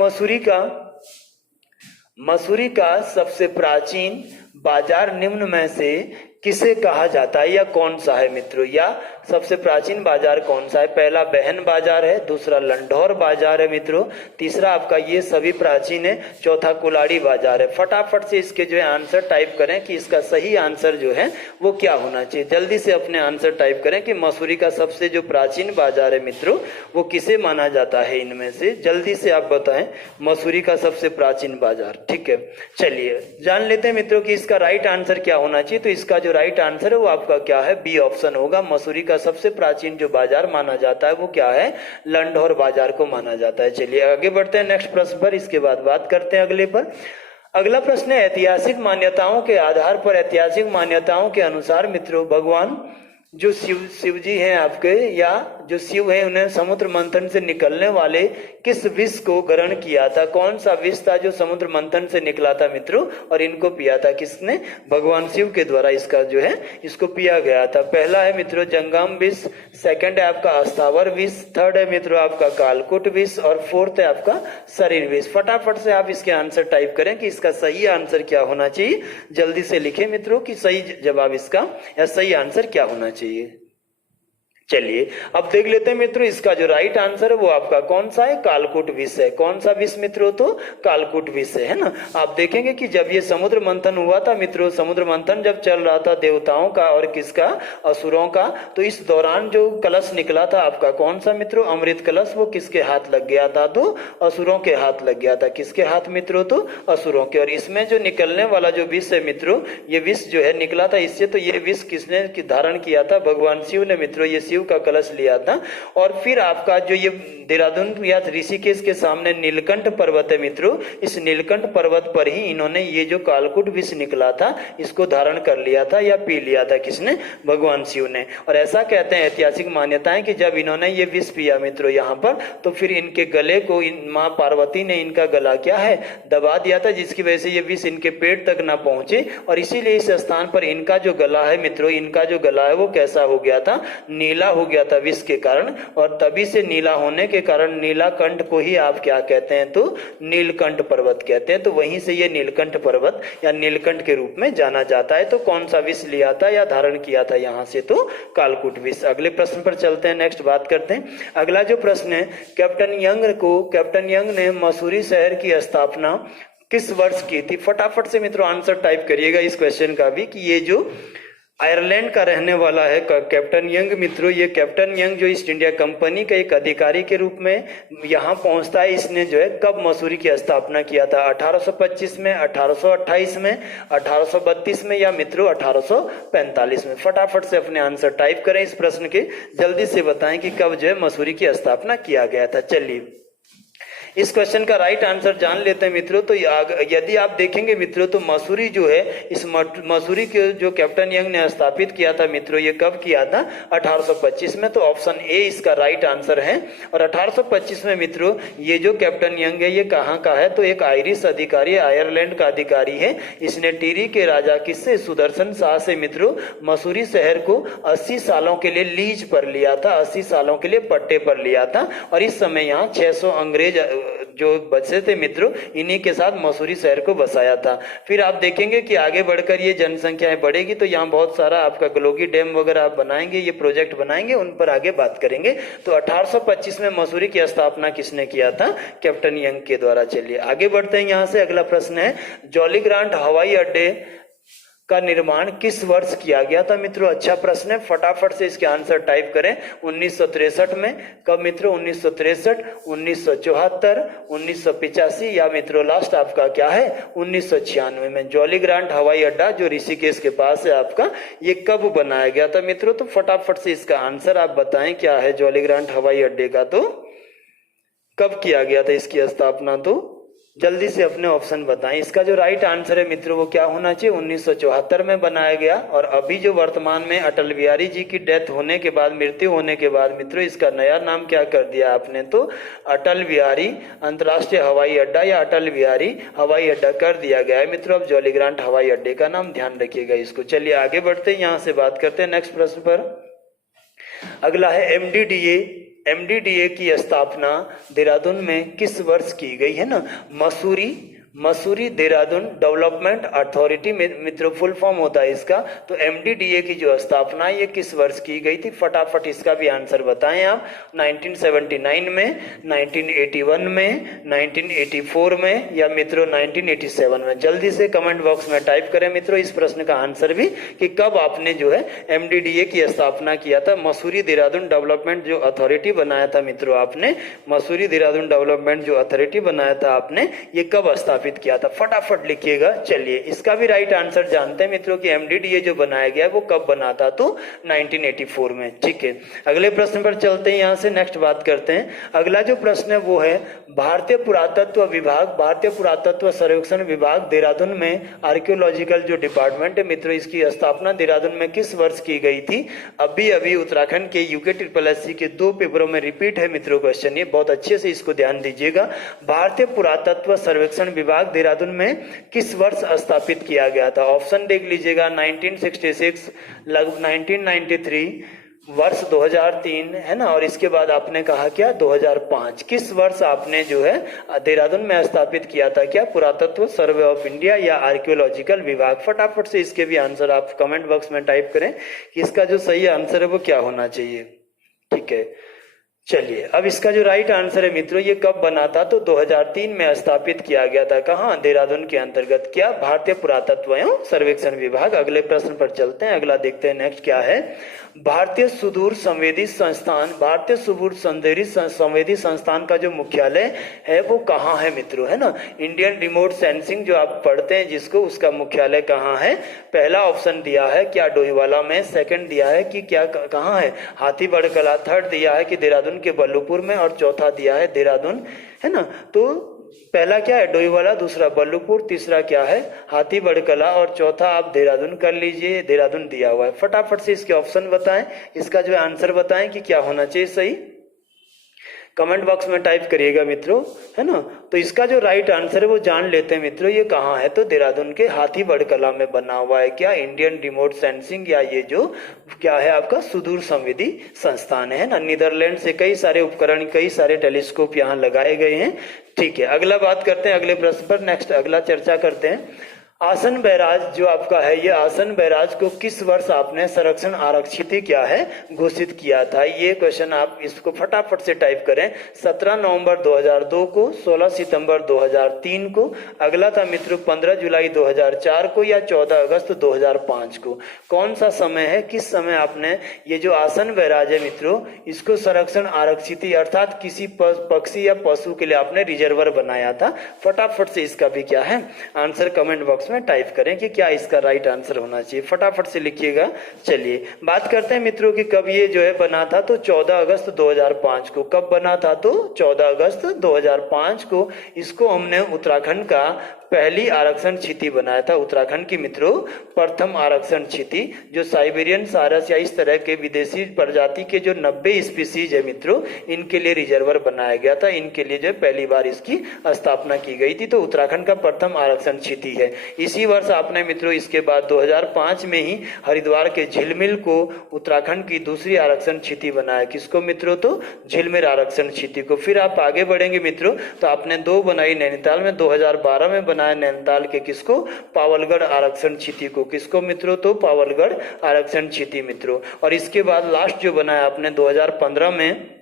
मसूरी का सबसे प्राचीन बाजार निम्न में से किसे कहा जाता है, या कौन सा है मित्रों, या सबसे प्राचीन बाजार कौन सा है। पहला बहन बाजार है, दूसरा लंढौर बाजार है मित्रों, तीसरा आपका ये सभी प्राचीन है, चौथा कुलाड़ी बाजार है। फटाफट से इसके जो है आंसर टाइप करें कि इसका सही आंसर जो है वो क्या होना चाहिए। जल्दी से अपने आंसर टाइप करें कि मसूरी का सबसे जो प्राचीन बाजार है मित्रों वो किसे माना जाता है इनमें से, जल्दी से आप बताएं मसूरी का सबसे प्राचीन बाजार, ठीक है। चलिए जान लेते हैं मित्रों कि इसका राइट आंसर क्या होना चाहिए। तो इसका जो राइट आंसर है वो आपका क्या है, बी ऑप्शन होगा। मसूरी का सबसे प्राचीन जो बाजार माना जाता है वो क्या है, लंढौर बाजार को माना जाता है। चलिए आगे बढ़ते हैं नेक्स्ट प्रश्न पर, इसके बाद बात करते हैं अगले पर। अगला प्रश्न है ऐतिहासिक मान्यताओं के आधार पर, ऐतिहासिक मान्यताओं के अनुसार मित्रों भगवान जो शिव जी हैं आपके, या जो शिव है उन्हें समुद्र मंथन से निकलने वाले किस विष को ग्रहण किया था। कौन सा विष था जो समुद्र मंथन से निकला था मित्रों और इनको पिया था किसने, भगवान शिव के द्वारा इसका जो है इसको पिया गया था। पहला है मित्रों जंगम विष, सेकंड है आपका अस्थावर विष, थर्ड है मित्रों आपका कालकूट विष, और फोर्थ है आपका शरीर विष। फटाफट से आप इसके आंसर टाइप करें कि इसका सही आंसर क्या होना चाहिए। जल्दी से लिखें मित्रों कि सही जवाब इसका या सही आंसर क्या होना चाहिए। चलिए अब देख लेते हैं मित्रों इसका जो राइट आंसर है वो आपका कौन सा है, कालकूट विष है। कौन सा विष मित्रों, तो कालकूट विष है ना। आप देखेंगे कि जब ये समुद्र मंथन हुआ था मित्रों, समुद्र मंथन जब चल रहा था देवताओं का और किसका, असुरों का, तो इस दौरान जो कलश निकला था आपका कौन सा मित्रों, अमृत कलश, वो किसके हाथ लग गया था, तो असुरों के हाथ लग गया था। किसके हाथ मित्रों, तो असुरों के। और इसमें जो निकलने वाला जो विष है मित्रों, ये विष जो है निकला था इससे, तो ये विष किसने धारण किया था, भगवान शिव ने मित्रों। ये शिव का कलश लिया था। और फिर आपका जो ये देहरादून या ऋषिकेश के सामने नीलकंठ पर्वत है मित्रों, इस नीलकंठ पर्वत पर ही इन्होंने ये जो कालकूट विष निकला था इसको धारण कर लिया था या पी लिया था, किसने, भगवान शिव ने। और ऐसा कहते हैं ऐतिहासिक मान्यताएं कि जब इन्होंने ये विष पिया मित्रों यहाँ पर, तो फिर इनके गले को माँ पार्वती ने इनका गला क्या है, दबा दिया था, जिसकी वजह से ये विष इनके पेट तक ना पहुंचे। और इसीलिए इस स्थान पर इनका जो गला है मित्रों, इनका जो गला है वो कैसा हो गया था, नीला नीला हो गया था विष के कारण, और तभी से नीला होने के कारण नीलाकंठ को ही आप क्या कहते हैं, तो नीलकंठ पर्वत कहते हैं। तो वहीं से ये नीलकंठ पर्वत या नीलकंठ के रूप में जाना जाता है। तो कौन सा विष लिया था या धारण किया था यहाँ से, तो कालकूट विष। अगले प्रश्न पर चलते हैं, नेक्स्ट बात करते हैं। अगला जो प्रश्न है, कैप्टन यंग ने मसूरी शहर की स्थापना किस वर्ष की थी? फटाफट से मित्रों आंसर टाइप करिएगा इस क्वेश्चन का भी, कि ये जो आयरलैंड का रहने वाला है कैप्टन यंग, मित्रों ये कैप्टन यंग जो ईस्ट इंडिया कंपनी का एक अधिकारी के रूप में यहाँ पहुंचता है, इसने जो है कब मसूरी की स्थापना किया था? 1825 में, 1828 में, 1832 में, या मित्रों 1845 में? फटाफट से अपने आंसर टाइप करें इस प्रश्न के, जल्दी से बताएं कि कब जो है मसूरी की स्थापना किया गया था। चलिए इस क्वेश्चन का राइट आंसर जान लेते हैं मित्रों। तो यदि आप देखेंगे मित्रों, तो मसूरी जो है, इस मसूरी के जो कैप्टन यंग ने स्थापित किया था मित्रों, ये कब किया था? 1825 में। तो ऑप्शन ए इसका राइट आंसर है। और 1825 में मित्रों ये जो कैप्टन यंग है ये कहाँ का है? तो एक आयरिश अधिकारी, आयरलैंड का अधिकारी है। इसने टिरी के राजा किससे? सुदर्शन शाह से मित्रों मसूरी शहर को 80 सालों के लिए लीज पर लिया था, 80 सालों के लिए पट्टे पर लिया था। और इस समय यहाँ 600 अंग्रेज जो बचे थे मित्रों, इन्हीं के साथ मसूरी शहर को बसाया था। फिर आप देखेंगे कि आगे बढ़कर ये जनसंख्या बढ़ेगी, तो यहाँ बहुत सारा आपका ग्लोगी डैम वगैरह आप बनाएंगे, ये प्रोजेक्ट बनाएंगे, उन पर आगे बात करेंगे। तो 1825 में मसूरी की स्थापना किसने किया था? कैप्टन यंग के द्वारा। चलिए आगे बढ़ते हैं यहाँ से। अगला प्रश्न है, जॉली ग्रांट हवाई अड्डे का निर्माण किस वर्ष किया गया था? मित्रों अच्छा प्रश्न है, फटाफट से इसके आंसर टाइप करें। 1963 में। कब मित्रों? 1963, 1974, 1985, या मित्रों लास्ट आपका क्या है? 1996 में। जॉली ग्रांट हवाई अड्डा जो ऋषिकेश के पास है आपका, ये कब बनाया गया था मित्रों? तो फटाफट से इसका आंसर आप बताएं क्या है जॉली ग्रांट हवाई अड्डे का, तो कब किया गया था इसकी स्थापना? तो जल्दी से अपने ऑप्शन बताएं। इसका जो राइट आंसर है मित्रों वो क्या होना चाहिए? 1974 में बनाया गया। और अभी जो वर्तमान में अटल बिहारी जी की डेथ होने के बाद, मृत्यु होने के बाद मित्रों इसका नया नाम क्या कर दिया आपने? तो अटल बिहारी अंतर्राष्ट्रीय हवाई अड्डा या अटल बिहारी हवाई अड्डा कर दिया गया है मित्रों। अब जॉली ग्रांट हवाई अड्डे का नाम, ध्यान रखिएगा इसको। चलिए आगे बढ़ते हैं, यहाँ से बात करते हैं नेक्स्ट प्रश्न पर। अगला है एमडीडीए की स्थापना देहरादून में किस वर्ष की गई है ना? मसूरी देहरादून डेवलपमेंट अथॉरिटी में मित्रों फुल फॉर्म होता है इसका। तो एमडीडीए की जो स्थापना ये किस वर्ष की गई थी? फटाफट इसका भी आंसर बताएं आप। 1979 में, 1981 में, 1984 में, या मित्रों 1987 में? जल्दी से कमेंट बॉक्स में टाइप करें मित्रों इस प्रश्न का आंसर भी, कि कब आपने जो है एमडीडीए की स्थापना किया था। मसूरी देहरादून डेवलपमेंट जो अथॉरिटी बनाया था मित्रों आपने, मसूरी देहरादून डेवलपमेंट जो अथॉरिटी बनाया था आपने, ये कब स्थापित किया था? फटाफट लिखिएगा। चलिए इसका भी राइट आंसर जानते हैं मित्रों कि एमडीडीए जो बनाया गया वो कब बना था? तो 1984 में। ठीक है, अगले प्रश्न पर चलते हैं, यहाँ से नेक्स्ट बात करते हैं। अगला जो प्रश्न है वो है, भारतीय पुरातत्व सर्वेक्षण विभाग देहरादून में आर्कियोलॉजिकल जो डिपार्टमेंट है मित्रों, इसकी स्थापना देहरादून में किस वर्ष की गई थी? अभी उत्तराखंड के यूके SSC के 2 पेपरों में रिपीट है मित्रों क्वेश्चन, ये बहुत अच्छे से इसको ध्यान दीजिएगा। भारतीय पुरातत्व सर्वेक्षण विभाग देहरादून में किस वर्ष स्थापित किया गया था? ऑप्शन देख लीजिएगा। 1966, लगभग 1993, वर्ष 2003 है ना, और इसके बाद आपने कहा क्या? 2005। किस वर्ष आपने जो है देहरादून में स्थापित किया था क्या? पुरातत्व सर्वे ऑफ इंडिया या आर्कियोलॉजिकल विभाग? फटाफट से इसके भी आंसर आप कमेंट बॉक्स में टाइप करें कि इसका जो सही आंसर है वो क्या होना चाहिए। ठीक है, चलिए अब इसका जो राइट आंसर है मित्रों, ये कब बना था? तो 2003 में स्थापित किया गया था। कहाँ? देहरादून के अंतर्गत क्या? भारतीय पुरातत्व एवं सर्वेक्षण विभाग। अगले प्रश्न पर चलते हैं, अगला देखते हैं नेक्स्ट क्या है। भारतीय सुदूर संवेदी संवेदी संस्थान का जो मुख्यालय है वो कहाँ है मित्रों, है ना? इंडियन रिमोट सेंसिंग जो आप पढ़ते हैं जिसको, उसका मुख्यालय कहाँ है? पहला ऑप्शन दिया है क्या? डोईवाला में। सेकंड दिया है कि क्या कहाँ है? हाथीबड़ कला। थर्ड दिया है कि देहरादून के बल्लूपुर में, और चौथा दिया है देहरादून, है ना? तो पहला क्या है? डोईवाला, दूसरा बल्लूपुर, तीसरा क्या है? हाथीबड़ कला, और चौथा आप देहरादून कर लीजिए, देहरादून दिया हुआ है। फटाफट से इसके ऑप्शन बताएं, इसका जो आंसर बताएं कि क्या होना चाहिए सही। कमेंट बॉक्स में टाइप करिएगा मित्रों, है ना। तो इसका जो राइट आंसर है वो जान लेते हैं मित्रों, ये कहाँ है, तो देहरादून के हाथीबड़ कला में बना हुआ है। क्या, इंडियन रिमोट सेंसिंग या ये जो क्या है आपका सुदूर संवेदी संस्थान है ना। नीदरलैंड से कई सारे उपकरण, कई सारे टेलीस्कोप यहाँ लगाए गए हैं। ठीक है, अगला बात करते हैं, अगले प्रश्न पर नेक्स्ट अगला चर्चा करते हैं। आसन बैराज जो आपका है, ये आसन बैराज को किस वर्ष आपने संरक्षण आरक्षित क्या है घोषित किया था। ये क्वेश्चन आप इसको फटाफट से टाइप करें। 17 नवंबर 2002 को, 16 सितंबर 2003 को, अगला था मित्रों 15 जुलाई 2004 को या 14 अगस्त 2005 को। कौन सा समय है, किस समय आपने ये जो आसन बैराज है मित्रों, इसको संरक्षण आरक्षित अर्थात किसी पक्षी या पशु के लिए आपने रिजर्वर बनाया था। फटाफट से इसका भी क्या है आंसर कमेंट बॉक्स में टाइप करें कि क्या इसका राइट आंसर होना चाहिए, फटाफट से लिखिएगा। चलिए बात करते हैं मित्रों कि कब ये जो है बना था, तो 14 अगस्त 2005 को। कब बना था, तो 14 अगस्त 2005 को। इसको हमने उत्तराखंड का पहली आरक्षण क्षिति बनाया था, उत्तराखंड की मित्रों प्रथम आरक्षण क्षिति, जो साइबेरियन सारस या इस तरह के विदेशी प्रजाति के जो 90 स्पीसीज है मित्रों, इनके लिए रिजर्वर बनाया गया था। इनके लिए जो पहली बार इसकी स्थापना की गई थी, तो उत्तराखंड का प्रथम आरक्षण क्षिति है। इसी वर्ष आपने मित्रों इसके बाद 2005 में ही हरिद्वार के झिलमिल को उत्तराखंड की दूसरी आरक्षण क्षिति बनाया। किसको मित्रों, तो झिलमिल आरक्षण क्षिति को। फिर आप आगे बढ़ेंगे मित्रों, तो आपने दो बनाई नैनीताल में, 2012 में बनाया नैनीताल के किसको, पावलगढ़ आरक्षण क्षिति को। किसको मित्रों, तो पावलगढ़ आरक्षण क्षिति मित्रों। और इसके बाद लास्ट जो बनाया आपने 2015 में,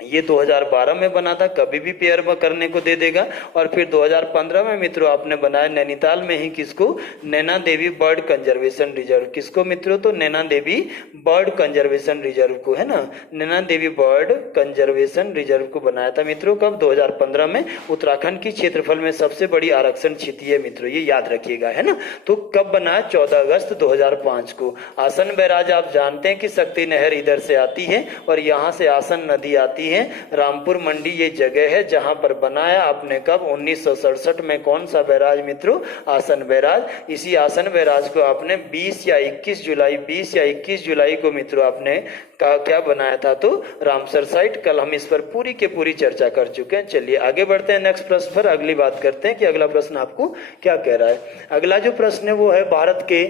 ये 2012 में बना था, कभी भी पेयर करने को दे देगा। और फिर 2015 में मित्रों आपने बनाया नैनीताल में ही किसको, Naina Devi bird conservation reserve. किसको मित्रों, तो Naina Devi bird conservation reserve को, है ना, Naina Devi bird conservation reserve को बनाया था मित्रों। कब, 2015 में। उत्तराखंड की क्षेत्रफल में सबसे बड़ी आरक्षण क्षिति है मित्रों, ये याद रखिएगा, है ना। तो कब बना, 14 अगस्त 2005 को। आसन बैराज आप जानते हैं कि शक्ति नहर इधर से आती है और यहाँ से आसन नदी आती है। रामपुर मंडी ये जगह है जहां पर बनाया आपने कब, 1967 में। कौन सा बैराज मित्रों, आसन बैराज। इसी आसन बैराज को आपने 20 या 21 जुलाई को मित्रों आपने क्या बनाया था, तो रामसर साइट। कल हम इस पर पूरी के पूरी चर्चा कर चुके हैं। चलिए आगे बढ़ते हैं नेक्स्ट प्रश्न पर। अगली बात करते हैं कि अगला प्रश्न आपको क्या कह रहा है। अगला जो प्रश्न है वो है, भारत के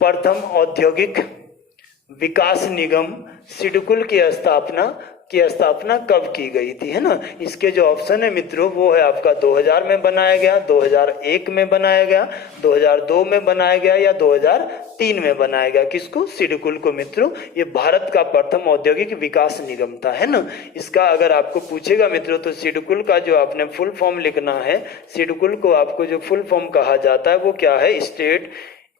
प्रथम औद्योगिक विकास निगम सिडकुल की स्थापना कब की गई थी, है ना। इसके जो ऑप्शन है मित्रों वो है आपका 2000 में बनाया गया, 2001 में बनाया गया, 2002 में बनाया गया या 2003 में बनाया गया। किसको, सिडकुल को मित्रों। ये भारत का प्रथम औद्योगिक विकास निगम था, है ना। इसका अगर आपको पूछेगा मित्रों, तो सिडकुल का जो आपने फुल फॉर्म लिखना है, सिडकुल को आपको जो फुल फॉर्म कहा जाता है वो क्या है, state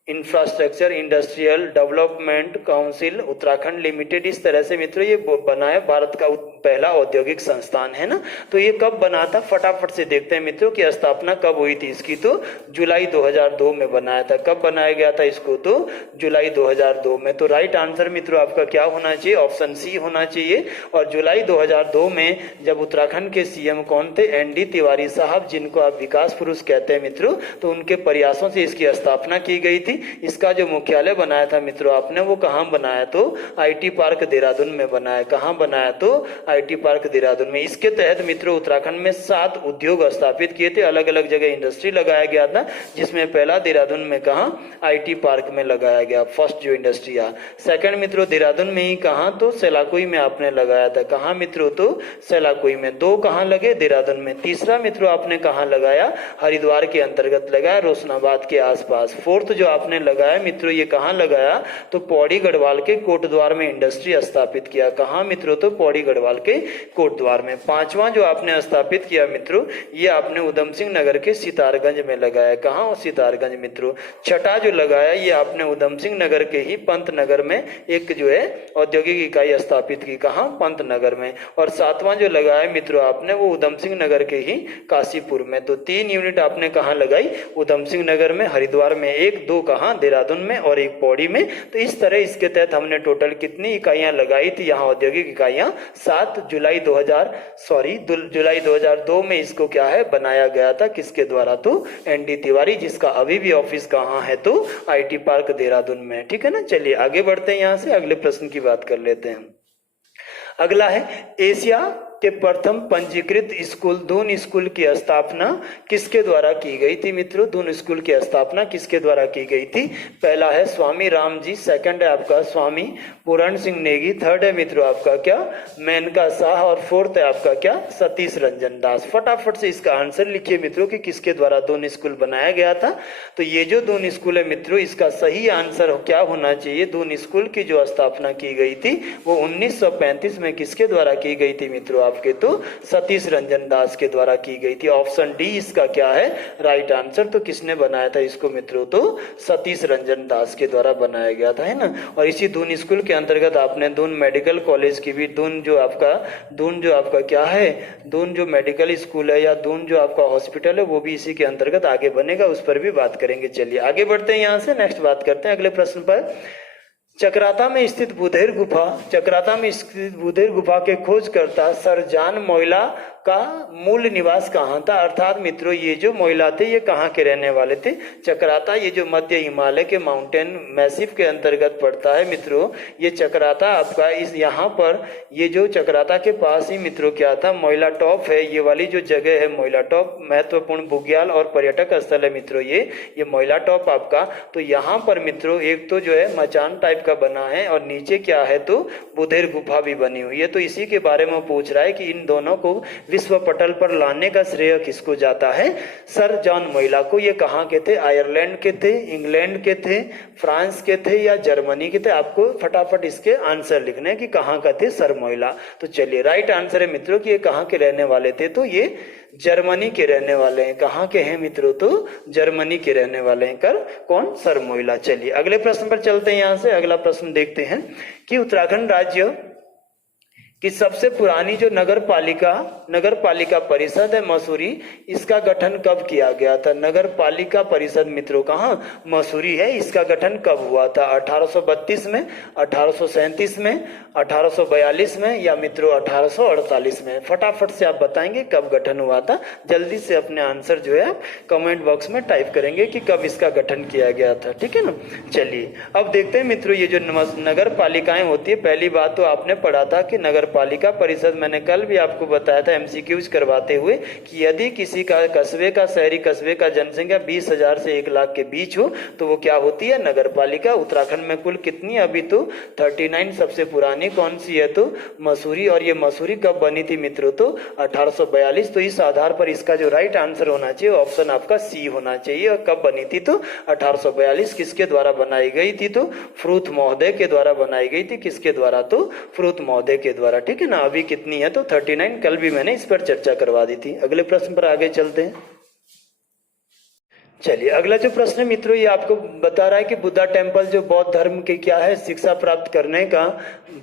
infrastructure industrial development council Uttarakhand limited. इस तरह से मित्रों ये बना है, भारत का पहला औद्योगिक संस्थान, है ना। तो ये कब बना था, फटाफट से देखते हैं मित्रों की स्थापना कब हुई थी इसकी, तो जुलाई 2002 में बनाया था। कब बनाया गया था इसको, तो जुलाई 2002 में। तो राइट आंसर मित्रों आपका क्या होना चाहिए, ऑप्शन सी होना चाहिए। और जुलाई 2002 में जब उत्तराखंड के सीएम कौन थे, एनडी तिवारी साहब, जिनको आप विकास पुरुष कहते हैं मित्रों, तो उनके प्रयासों से इसकी स्थापना की गई थी। इसका जो मुख्यालय बनाया था मित्रों आपने, वो कहाँ बनाया, तो आईटी पार्क देहरादून में बनाया। कहाँ बनाया, तो आईटी पार्क देहरादून में। इसके तहत मित्रों उत्तराखंड में 7 उद्योग स्थापित किए थे, अलग अलग जगह इंडस्ट्री लगाया गया था, जिसमें पहला देहरादून में कहाँ, आईटी पार्क में लगाया गया, फर्स्ट जो इंडस्ट्री है। सेकंड मित्रों देहरादून में ही कहाँ, तो सेलाकुई में आपने लगाया था। कहाँ मित्रों, तो सेलाकुई में। 2 कहाँ लगे, देहरादून में। तीसरा मित्रों आपने कहाँ लगाया, हरिद्वार के अंतर्गत लगाया, रोशनाबाद के आसपास। फोर्थ जो आपने लगाया मित्रों, ये कहाँ लगाया, तो पौड़ी गढ़वाल के कोटद्वार में इंडस्ट्री स्थापित किया। कहाँ मित्रों, तो पौड़ी गढ़वाल के कोटद्वार में। 5वां जो आपने स्थापित किया मित्रों, ये आपने उधम सिंह नगर के सितारगंज में लगाया। कहाँ, सितारगंज मित्रों। 6ठा जो लगाया, ये आपने उधम सिंह नगर के ही पंतनगर में एक जो है औद्योगिक इकाई स्थापित की। कहाँ, पंतनगर में। और 7वां जो लगाया मित्रों आपने, वो उधम सिंह नगर के ही काशीपुर में। तो 3 यूनिट आपने कहाँ लगाई, उधम सिंह नगर में, हरिद्वार में 1, 2 कहाँ, देहरादून में और 1 पौड़ी में। तो इस तरह इसके तहत हमने टोटल कितनी इकाइयां लगाई थी यहाँ औद्योगिक इकाइयां, 7। जुलाई 2002 में इसको क्या है, बनाया गया था। किसके द्वारा, तो एनडी तिवारी, जिसका अभी भी ऑफिस कहाँ है, तो आईटी पार्क देहरादून में। ठीक है ना। चलिए आगे बढ़ते हैं, यहाँ से अगले प्रश्न की बात कर लेते हैं। अगला है, एशिया के प्रथम पंजीकृत स्कूल दून स्कूल की स्थापना किसके द्वारा की गई थी मित्रों? दून स्कूल की स्थापना किसके द्वारा की गई थी? पहला है स्वामी राम जी, सेकंड है आपका स्वामी पूरण सिंह नेगी, थर्ड है मित्रों आपका क्या मेनका शाह, और फोर्थ है आपका क्या सतीश रंजन दास। फटाफट से इसका आंसर लिखिए मित्रों कि किसके द्वारा दून स्कूल बनाया गया था। तो ये जो दून स्कूल है मित्रों, इसका सही आंसर क्या होना चाहिए? दून स्कूल की जो स्थापना की गई थी वो 1935 में किसके द्वारा की गई थी मित्रों? आपके तो सतीश रंजन दास के द्वारा की गई थी। ऑप्शन डी इसका क्या है राइट आंसर। तो किसने बनाया था इसको मित्रों? तो सतीश रंजन दास के द्वारा बनाया गया था, है ना। और इसी दून स्कूल के अंतर्गत आपने दून मेडिकल कॉलेज की भी, दून जो आपका क्या है, दून जो मेडिकल स्कूल है या दून जो आपका हॉस्पिटल है वो भी इसी के अंतर्गत आगे बनेगा, उस पर भी बात करेंगे। चलिए आगे बढ़ते हैं, यहाँ से नेक्स्ट बात करते हैं अगले प्रश्न पर। चक्राता में स्थित बुधेर गुफा के खोजकर्ता सर जॉन मोइला का मूल निवास कहाँ था? अर्थात मित्रों ये जो मोइला थे ये कहाँ के रहने वाले थे? चक्राता ये जो मध्य हिमालय के माउंटेन मैसिव के अंतर्गत पड़ता है मित्रों। ये चक्राता आपका इस यहाँ पर ये जो चक्राता के पास ही मित्रों क्या था मोइला टॉप है, ये वाली जो जगह है मोइला टॉप महत्वपूर्ण भूग्याल और पर्यटक स्थल है मित्रों ये मोइला टॉप आपका। तो यहाँ पर मित्रों एक तो जो है मचान टाइप का बना है और नीचे क्या है तो बुधेर गुफा भी बनी हुई है। तो इसी के बारे में पूछ रहा है कि इन दोनों को विश्व पटल पर लाने का श्रेय किसको जाता है? सर जॉन मोइला को। ये कहाँ के थे? आयरलैंड के थे, इंग्लैंड के थे, फ्रांस के थे या जर्मनी के थे? आपको फटाफट इसके आंसर लिखने हैं कि कहाँ का थे सर मोइला। तो चलिए राइट आंसर है मित्रों कि ये कहाँ के रहने वाले थे? तो ये जर्मनी के रहने वाले हैं। कहाँ के हैं मित्रों? तो जर्मनी के रहने वाले हैं। कौन? सर मोइला। चलिए अगले प्रश्न पर चलते हैं। यहाँ से अगला प्रश्न देखते हैं कि उत्तराखंड राज्य कि सबसे पुरानी जो नगर पालिका परिषद है मसूरी, इसका गठन कब किया गया था? नगर पालिका परिषद मित्रों कहाँ? मसूरी है। इसका गठन कब हुआ था? 1832 में, 1837 में, 1842 में या मित्रों 1848 में? फटाफट से आप बताएंगे कब गठन हुआ था। जल्दी से अपने आंसर जो है कमेंट बॉक्स में टाइप करेंगे कि कब इसका गठन किया गया था, ठीक है ना। चलिए अब देखते हैं मित्रों ये जो नगर पालिकाएं होती है, पहली बात तो आपने पढ़ा था कि नगर पालिका परिषद, मैंने कल भी आपको बताया था एमसीक्यूज करवाते हुए कि यदि किसी का शहरी कस्बे का जनसंख्या 20,000 से 1 लाख के बीच हो तो वो क्या होती है? नगर पालिका। उत्तराखंड में कुल कितनी? अभी तो 39। सबसे पुरानी कौन सी है? तो मसूरी। और ये मसूरी कब बनी थी मित्रों? तो 1842। तो इस आधार पर इसका जो राइट आंसर होना चाहिए ऑप्शन आपका सी होना चाहिए। और कब बनी थी? तो 1842। किसके द्वारा बनाई गई थी? तो फ्रूथ महोदय के द्वारा बनाई गई थी। किसके द्वारा? तो फ्रूथ महोदय के द्वारा, ठीक है ना। अभी कितनी है? तो 39। कल भी मैंने इस पर चर्चा करवा दी थी। अगले प्रश्न पर आगे चलते हैं। चलिए अगला जो प्रश्न है मित्रों ये आपको बता रहा है कि बुद्धा टेम्पल जो बौद्ध धर्म के क्या है शिक्षा प्राप्त करने का,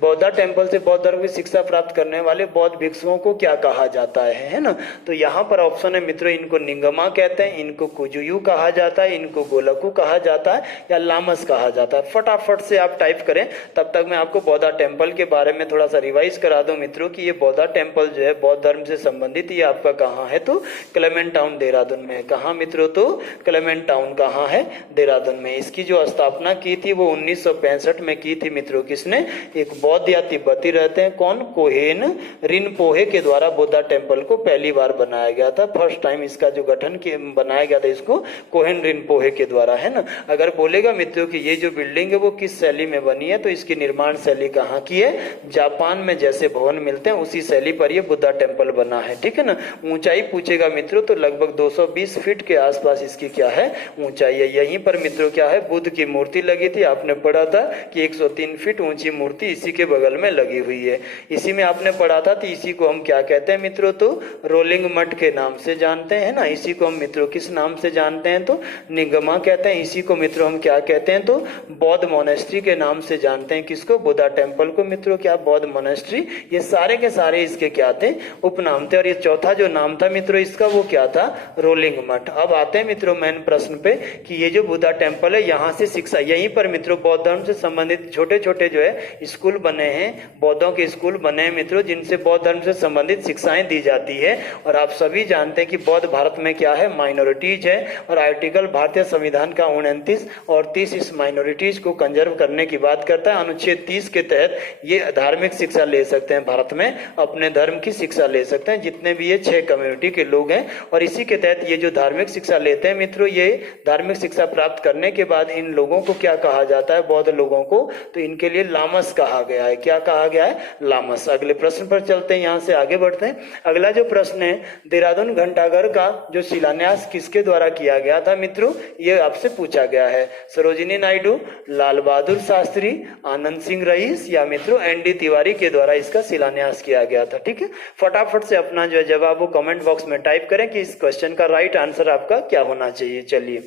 बौद्धा टेम्पल से बौद्ध धर्म की शिक्षा प्राप्त करने वाले बौद्ध भिक्षुओं को क्या कहा जाता है ना। तो यहाँ पर ऑप्शन है मित्रों, इनको निंगमा कहते हैं, इनको कुजुयु कहा जाता है, इनको गोलकु कहा जाता है या लामस कहा जाता है। फटाफट से आप टाइप करें, तब तक मैं आपको बौद्धा टेम्पल के बारे में थोड़ा सा रिवाइज करा दूं मित्रों कि ये बौद्धा टेम्पल जो है बौद्ध धर्म से संबंधित ये आपका कहाँ है? तो क्लेमेंट टाउन देहरादून में है। कहाँ मित्रों? तो क्लेमेंट टाउन कहाँ है? देहरादून में। इसकी जो स्थापना की थी वो 1965 में की थी मित्रों। किसने? एक बौद्ध या तिब्बती रहते हैं, कौन? कोहेन रिनपोहे के द्वारा बुद्धा टेम्पल को पहली बार बनाया गया था। फर्स्ट टाइम इसका जो गठन बनाया गया था इसको कोहेन रिनपोहे के द्वारा, है ना। अगर बोलेगा मित्रों कि ये जो बिल्डिंग है वो किस शैली में बनी है, तो इसकी निर्माण शैली कहाँ की है? जापान में जैसे भवन मिलते हैं उसी शैली पर ये बुद्धा टेम्पल बना है, ठीक है ना। ऊंचाई पूछेगा मित्रों तो लगभग 220 फीट के आसपास इसकी क्या है? ऊंचाई है। यहीं पर मित्रों क्या है? बुद्ध की मूर्ति लगी थी। आपने पढ़ा था कि 103 फीट ऊंची मूर्ति इसी के बगल में लगी हुई है। इसी में आपने पढ़ा था तो इसी को हम क्या कहते हैं मित्रों? तो रोलिंग मठ के नाम से जानते हैं ना। इसी को हम मित्रों किस नाम से जानते हैं? तो निगमा कहते हैं। इसी को मित्रों हम क्या कहते हैं? तो बौद्ध मोनेस्ट्री के नाम से जानते हैं। किसको? बुद्धा टेम्पल को मित्रों क्या? बौद्ध मोनेस्ट्री। ये सारे के सारे इसके क्या थे? उपनाम थे। और ये चौथा जो नाम था मित्रों इसका वो क्या था? रोलिंग मठ। अब आते हैं मित्रों, मैंने मेन प्रश्न पे कि ये जो बुद्धा टेम्पल है यहाँ से शिक्षा, यहीं पर मित्रों बौद्ध धर्म से संबंधित छोटे छोटे जो है स्कूल बने हैं, बौद्धों के स्कूल बने हैं मित्रों, जिनसे बौद्ध धर्म से संबंधित शिक्षाएं दी जाती है। और आप सभी जानते हैं कि बौद्ध भारत में क्या है, माइनॉरिटीज है, और आर्टिकल भारतीय संविधान का 29 और 30 इस माइनॉरिटीज को कंजर्व करने की बात करता है। अनुच्छेद 30 के तहत ये धार्मिक शिक्षा ले सकते हैं, भारत में अपने धर्म की शिक्षा ले सकते हैं जितने भी ये 6 कम्युनिटी के लोग हैं। और इसी के तहत ये जो धार्मिक शिक्षा लेते हैं मित्रों, ये धार्मिक शिक्षा प्राप्त करने के बाद इन लोगों को क्या कहा जाता है, बौद्ध लोगों को, तो इनके लिए लामस कहा गया है। क्या कहा गया है, लामस। अगले प्रश्न पर चलते हैं, यहाँ से आगे बढ़ते हैं। अगला जो प्रश्न है, देहरादून घंटाघर का जो शिलान्यास किसके द्वारा किया गया था मित्रों, ये आपसे पूछा गया है। सरोजिनी नायडू, लाल बहादुर शास्त्री, आनंद सिंह रईस या मित्रों ND तिवारी के द्वारा इसका शिलान्यास किया गया था। ठीक है, फटाफट से अपना जो जवाब वो कमेंट बॉक्स में टाइप करें कि इस क्वेश्चन का राइट आंसर आपका क्या होना चाहिए। चलिए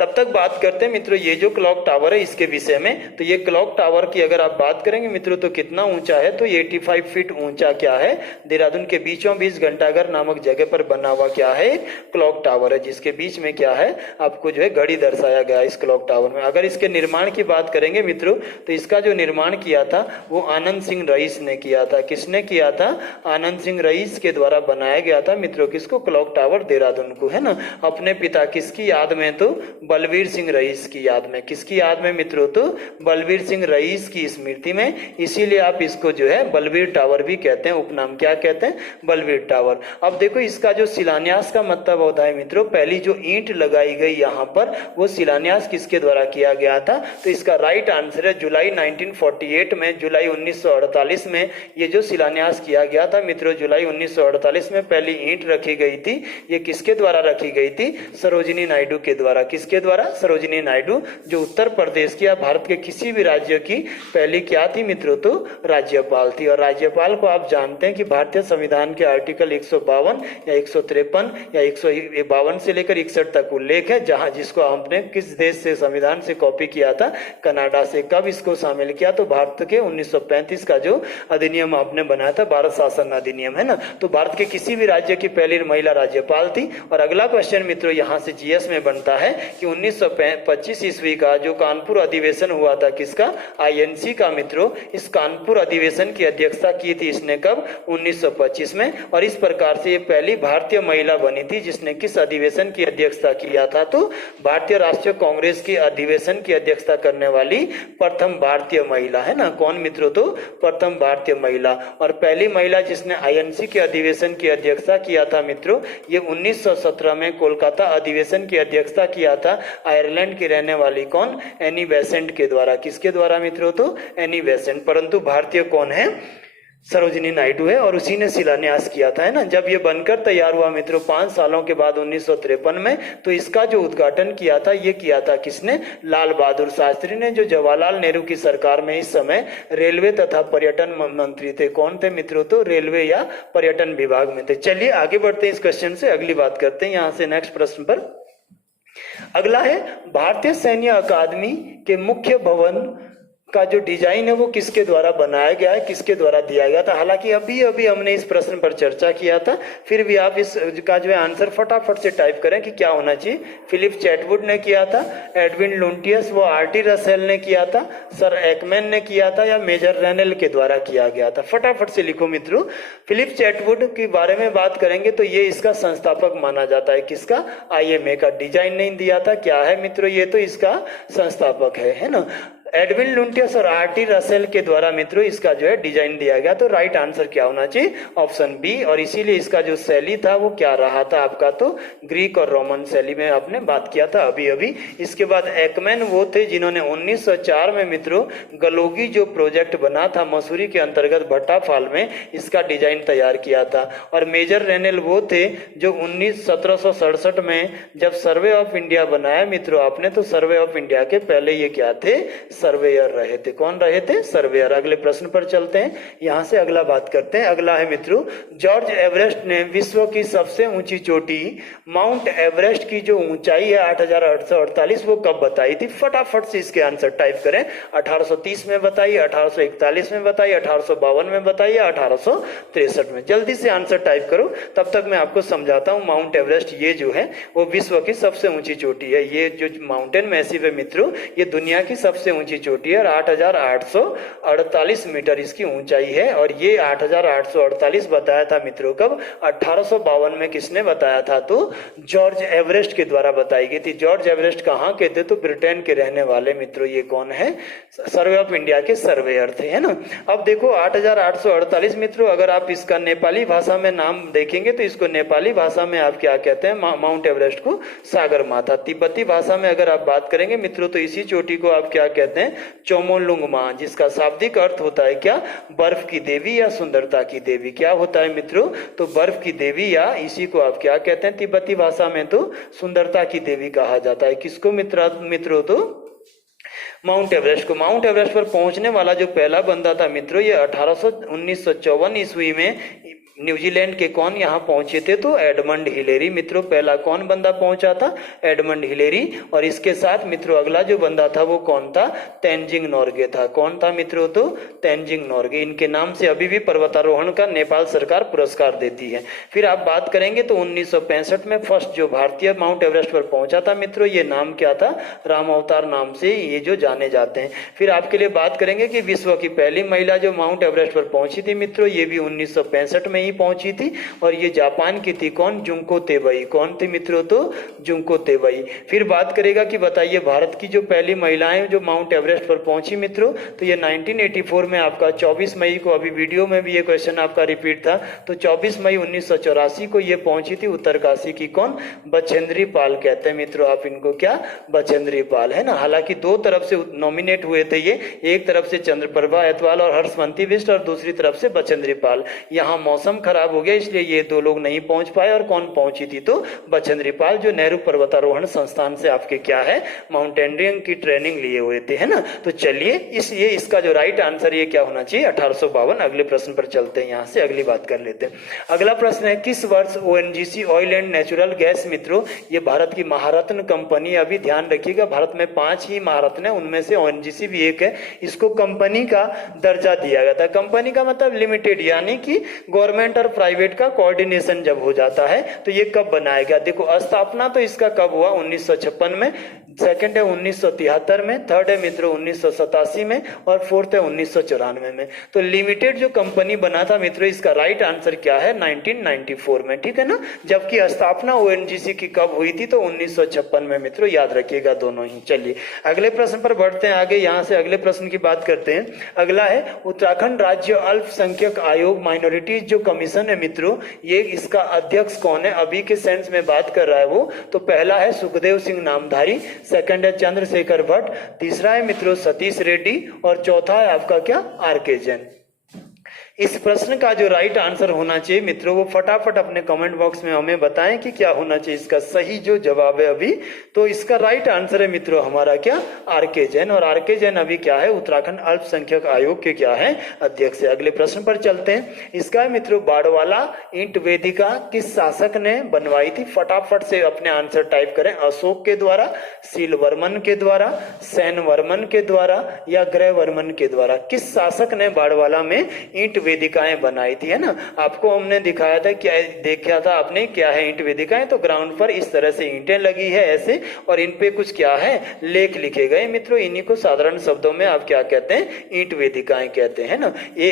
तब तक बात करते हैं मित्रों ये जो क्लॉक टावर है इसके विषय में। तो ये क्लॉक टावर की अगर आप बात करेंगे मित्रों तो कितना ऊंचा है, तो 85 फीट ऊंचा क्या है, देहरादून के बीचों बीच घंटाघर नामक जगह पर बना हुआ क्या है, क्लॉक टावर है, जिसके बीच में क्या है, आपको जो है घड़ी दर्शाया गया है इस क्लॉक टावर में। अगर इसके निर्माण की बात करेंगे मित्रों तो इसका जो निर्माण किया था वो आनंद सिंह रईस ने किया था। किसने किया था, आनंद सिंह रईस के द्वारा बनाया गया था मित्रों, किसको, क्लॉक टावर देहरादून को, है ना, अपने पिता किसकी याद में, तो बलबीर सिंह रईस की याद में। किसकी याद में मित्रों, तो बलबीर सिंह रईस की स्मृति में, इसीलिए आप इसको जो है बलबीर टावर भी कहते हैं, उपनाम क्या कहते हैं, बलबीर टावर। अब देखो इसका जो शिलान्यास का मतलब होता है मित्रों, पहली जो ईंट लगाई गई यहाँ पर वो शिलान्यास किसके द्वारा किया गया था, तो इसका राइट आंसर है जुलाई 1948 में, जुलाई 1948 में ये जो शिलान्यास किया गया था मित्रों, जुलाई 1948 में पहली ईंट रखी गई थी। ये किसके द्वारा रखी गई थी, सरोजिनी नायडू के द्वारा। किसके द्वारा, सरोजिनी नायडू, जो उत्तर प्रदेश की या भारत के किसी भी राज्य की पहली क्या थी मित्रों, तो राज्यपाल थी। और राज्यपाल को आप जानते हैं कि भारतीय संविधान के आर्टिकल 152 या 153 या 152 से लेकर 61 तक उल्लेख है, जहां जिसको हमने किस देश से संविधान से कॉपी किया था, कनाडा से। कब इसको शामिल किया, तो भारत के 1935 का जो अधिनियम आपने बनाया था, भारत शासन अधिनियम, है ना, तो भारत के किसी भी राज्य की पहली महिला राज्यपाल थी। और अगला क्वेश्चन मित्रों यहाँ से GS में बनता है कि 1925 ईस्वी का जो कानपुर अधिवेशन हुआ था, किसका, INC का मित्रों, इस कानपुर अधिवेशन की अध्यक्षता की थी इसने कब, 1925 में। और इस प्रकार से ये पहली भारतीय महिला बनी थी जिसने किस अधिवेशन की अध्यक्षता किया था, तो भारतीय राष्ट्रीय कांग्रेस की अधिवेशन की अध्यक्षता करने वाली प्रथम भारतीय महिला, है ना, कौन मित्रों, तो प्रथम भारतीय महिला। और पहली महिला जिसने INC के अधिवेशन की अध्यक्षता किया था मित्रों, ये 1917 में कोलकाता अधिवेशन की अध्यक्षता किया था आयरलैंड की रहने वाली कौन, एनी बेसेंट के द्वारा। किसके द्वारा मित्रों, तो एनी बेसेंट। परंतु भारतीय कौन है, सरोजिनी नायडू है, और उसी ने शिलान्यास किया था, है ना। जब ये बनकर तैयार हुआ मित्रों 5 सालों के बाद 1953 में, तो इसका जो उद्घाटन किया था ये किया था किसने, लाल बहादुर शास्त्री ने, जो जवाहरलाल नेहरू की सरकार में इस समय रेलवे तथा पर्यटन मंत्री थे। कौन थे मित्रों, तो रेलवे या पर्यटन विभाग में थे। चलिए आगे बढ़ते हैं इस क्वेश्चन से, अगली बात करते हैं यहाँ से नेक्स्ट प्रश्न पर। अगला है भारतीय सैन्य अकादमी के मुख्य भवन का जो डिजाइन है वो किसके द्वारा बनाया गया है, किसके द्वारा दिया गया था। हालांकि अभी अभी हमने इस प्रश्न पर चर्चा किया था, फिर भी आप इस का जो है आंसर फटाफट से टाइप करें कि क्या होना चाहिए। फिलिप चैटवुड ने किया था, एडविन लुंटियस व RT रसेल ने किया था, सर एकमैन ने किया था, या मेजर रेनेल के द्वारा किया गया था। फटाफट से लिखो मित्रों। फिलिप चैटवुड के बारे में बात करेंगे तो ये इसका संस्थापक माना जाता है, किसका, IMA का। डिजाइन नहीं दिया था, क्या है मित्रों, ये तो इसका संस्थापक है ना। एडविन लुंटियस और RT रसेल के द्वारा मित्रों इसका जो है डिजाइन दिया गया। तो राइट आंसर क्या होना चाहिए, ऑप्शन बी। और इसीलिए इसका जो शैली था वो क्या रहा था आपका, तो ग्रीक और रोमन शैली में आपने बात किया था अभी अभी। इसके बाद एकमैन वो थे जिन्होंने 1904 में मित्रों गलोगी जो प्रोजेक्ट बना था मसूरी के अंतर्गत भट्टाफाल में, इसका डिजाइन तैयार किया था। और मेजर रेनेल वो थे जो 1767 में जब सर्वे ऑफ इंडिया बनाया मित्रों आपने, तो सर्वे ऑफ इंडिया के पहले ये क्या थे, सर्वेयर रहे थे। कौन रहे थे? सर्वेयर। अगले प्रश्न पर चलते हैं, यहां से अगला बात करते हैं। अगला है मित्रों, जॉर्ज एवरेस्ट ने विश्व की सबसे ऊंची चोटी माउंट एवरेस्ट की जो ऊंचाई है 8,848 वो कब बताई थी? फटाफट से इसके आंसर टाइप करें। 1830 में बताइए, 1841 में बताइए, 1852 में बताइए, 1863 में। जल्दी से आंसर टाइप करो, तब तक मैं आपको समझाता हूं। माउंट एवरेस्ट ये जो है वो विश्व की सबसे ऊंची चोटी है। ये जो माउंटेन मैसिव है मित्रों, ये दुनिया की सबसे ऊंची चोटी है और 8,848 मीटर इसकी ऊंचाई है। और ये 8,848 बताया था मित्रों कब? 1852 में। किसने बताया था? तो जॉर्ज एवरेस्ट के द्वारा बताई गई थी। जॉर्ज एवरेस्ट कहाँ के थे? तो ब्रिटेन के रहने वाले मित्रों। ये कौन है? सर्वे ऑफ इंडिया के सर्वेयर थे, है ना। अब देखो 8,848 मित्रों, अगर आप इसका नेपाली भाषा में नाम देखेंगे तो इसको नेपाली भाषा में आप क्या कहते हैं? माउंट एवरेस्ट को सागर माथा। तिब्बती भाषा में अगर आप बात करेंगे मित्रों तो इसी चोटी को आप क्या कहते हैं? चोमोलुंगमा, जिसका शाब्दिक अर्थ होता है क्या? बर्फ की देवी या सुंदरता की देवी। क्या होता है मित्रों? तो बर्फ की देवी, या इसी को आप क्या कहते हैं तिब्बती भाषा में? तो सुंदरता की देवी कहा जाता है। किसको मित्रों? तो माउंट एवरेस्ट को। माउंट एवरेस्ट पर पहुंचने वाला जो पहला बंदा था मित्रों, ये 1954 ईस्वी में न्यूजीलैंड के कौन यहाँ पहुंचे थे? तो एडमंड हिलेरी मित्रों। पहला कौन बंदा पहुंचा था? Edmund Hillary. और इसके साथ मित्रों अगला जो बंदा था वो कौन था? तेनजिंग नोर्गे था। कौन था मित्रों? तो तेनजिंग नोर्गे। इनके नाम से अभी भी पर्वतारोहण का नेपाल सरकार पुरस्कार देती है। फिर आप बात करेंगे तो 1965 में फर्स्ट जो भारतीय माउंट एवरेस्ट पर पहुंचा था मित्रों, ये नाम क्या था? राम अवतार नाम से ये जो जाने जाते हैं। फिर आपके लिए बात करेंगे कि विश्व की पहली महिला जो माउंट एवरेस्ट पर पहुंची थी मित्रों, ये भी 1965 में पहुंची थी और ये जापान की थी। कौन? Junko Tabei. कौन थी मित्रों? तो जुंको तेबई। फिर बात करेगा कि बताइए भारत की जो पहली महिलाएं जो माउंट एवरेस्ट पर पहुंची मित्रों, तो ये 1984 में आपका 24 मई को, अभी वीडियो में भी ये क्वेश्चन आपका रिपीट था, तो 24 मई 1984 को ये पहुंची थी उत्तरकाशी की। कौन? बछेंद्री पाल कहते हैं मित्रों आप इनको। क्या? बछेंद्री पाल, है ना। हालांकि दो तरफ से नॉमिनेट हुए थे ये, एक तरफ से चंद्रप्रभा एतवाल और हर्षवंती बिष्ट और दूसरी तरफ से बछेंद्री पाल। यहाँ मौसम खराब हो गया इसलिए ये दो लोग नहीं पहुंच पाए। और कौन पहुंची थी? तो बछेंद्री पाल, जो नेहरू पर्वतारोहण संस्थान से आपके क्या है? माउंटेनियरिंग की ट्रेनिंग लिए हुए थे, है ना। तो चलिए इसका जो राइट आंसर ये क्या होना चाहिए? 1852। अगले प्रश्न पर चलते हैं, यहां से अगली बात कर लेते हैं। अगला प्रश्न है, किस वर्ष ONGC oil and natural gas मित्रों, ये भारत की महारत्न कंपनी, अभी ध्यान रखिएगा भारत में 5 ही महारत्न है, उनमें से ओएनजीसी भी एक है, इसको कंपनी का दर्जा दिया गया था। कंपनी का मतलब लिमिटेड, यानी कि गवर्नमेंट और प्राइवेट का कोऑर्डिनेशन जब हो जाता है तो ये कब बनाया गया? देखो स्थापना तो इसका कब हुआ? 1956 में, सेकंड है 1973 में, थर्ड है मित्रों 1987 में और फोर्थ है 1994 में। तो लिमिटेड जो कंपनी बना था मित्रों, इसका राइट आंसर क्या है? 1994 में, ठीक है ना। जबकि स्थापना ओएनजीसी की कब हुई थी? तो 1956 में मित्रों, याद रखिएगा दोनों ही। चलिए अगले प्रश्न पर बढ़ते हैं आगे, यहां से अगले प्रश्न की बात करते हैं। अगला है उत्तराखंड राज्य अल्पसंख्यक आयोग, माइनॉरिटीज जो कमीशन है मित्रों, ये इसका अध्यक्ष कौन है? अभी के सेंस में बात कर रहा है वो। तो पहला है सुखदेव सिंह नामधारी, सेकंड है चंद्रशेखर भट्ट, तीसरा है मित्रों सतीश रेड्डी और चौथा है आपका क्या? आरके जैन। इस प्रश्न का जो राइट आंसर होना चाहिए मित्रों, वो फटाफट अपने कमेंट बॉक्स में हमें बताएं कि क्या होना चाहिए इसका सही जो जवाब है अभी। तो इसका राइट आंसर है मित्रों हमारा क्या? आरके जैन। और आरके जैन अभी क्या है? उत्तराखंड अल्पसंख्यक आयोग के क्या है? अध्यक्ष है। अगले प्रश्न पर चलते हैं। इसका है मित्रों बाड़वाला ईंट वेदिका किस शासक ने बनवाई थी? फटाफट से अपने आंसर टाइप करें। अशोक के द्वारा, सीलवर्मन के द्वारा, सैनवर्मन के द्वारा या ग्रहवर्मन के द्वारा? किस शासक ने बाड़वाला में ईंट वेदिकाएं बनाई थी, है ना। आपको हमने दिखाया था, क्या देखा था आपने क्या है ईंट वेदिकाएं? तो ग्राउंड पर इस तरह से ईंटें लगी है ऐसे, और इन पे कुछ क्या है? लेख लिखे गए मित्रों। इन्हीं को साधारण शब्दों में आप क्या कहते हैं? ईंट वेदिकाएं कहते हैं ना। ये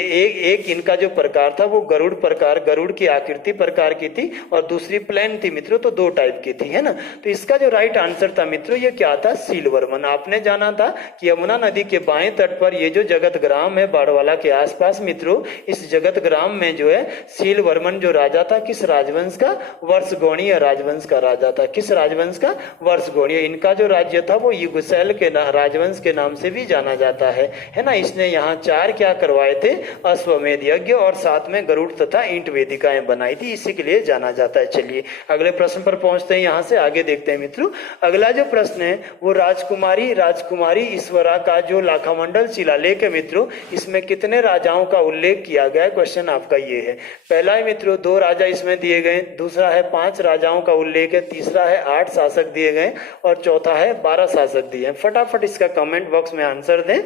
एक इनका जो प्रकार था वो गरुड़ प्रकार, गरुड़ की आकृति प्रकार की थी, और दूसरी प्लेन थी मित्रों, तो दो टाइप की थी, है ना। तो इसका जो राइट आंसर था मित्रों ये क्या था? सीलवर्मन। आपने जाना था कि यमुना नदी के बाएं तट पर ये जो जगत ग्राम है बाड़वाला के आसपास मित्रों, इस जगत ग्राम में जो है शील वर्मन जो राजा था किस राजवंश का? वर्षगोणीय राजवंश का राजा था। किस राजवंश का? वर्षगोणीय। इनका जो राज्य था वो युगशैल के राजवंश के नाम से भी जाना जाता है ना। इसने यहाँ 4 क्या करवाए थे? अश्वमेध यज्ञ और साथ में गरुड़ तथा ईंट वेदिकाएं बनाई थी, इसी के लिए जाना जाता है। चलिए अगले प्रश्न पर पहुंचते हैं, यहाँ से आगे देखते हैं मित्रों। अगला जो प्रश्न है वो राजकुमारी ईश्वरा का जो लाखामंडल शिलालेख है मित्रों, इसमें कितने राजाओं का उल्लेख किया गया है? क्वेश्चन आपका ये है। पहला है मित्रों 2 राजा इसमें दिए गए, दूसरा है 5 राजाओं का उल्लेख है, तीसरा है 8 शासक दिए गए और चौथा है 12 शासक दिए हैं। फटाफट इसका कमेंट बॉक्स में आंसर दें,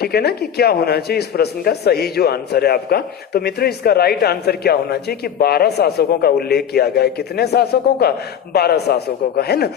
ठीक है ना, कि क्या होना चाहिए इस प्रश्न का सही जो आंसर है आपका। तो मित्रों इसका राइट आंसर क्या होना चाहिए कि 12 शासकों का उल्लेख किया गया है। कितने शासकों का? 12 शासकों का, है ना।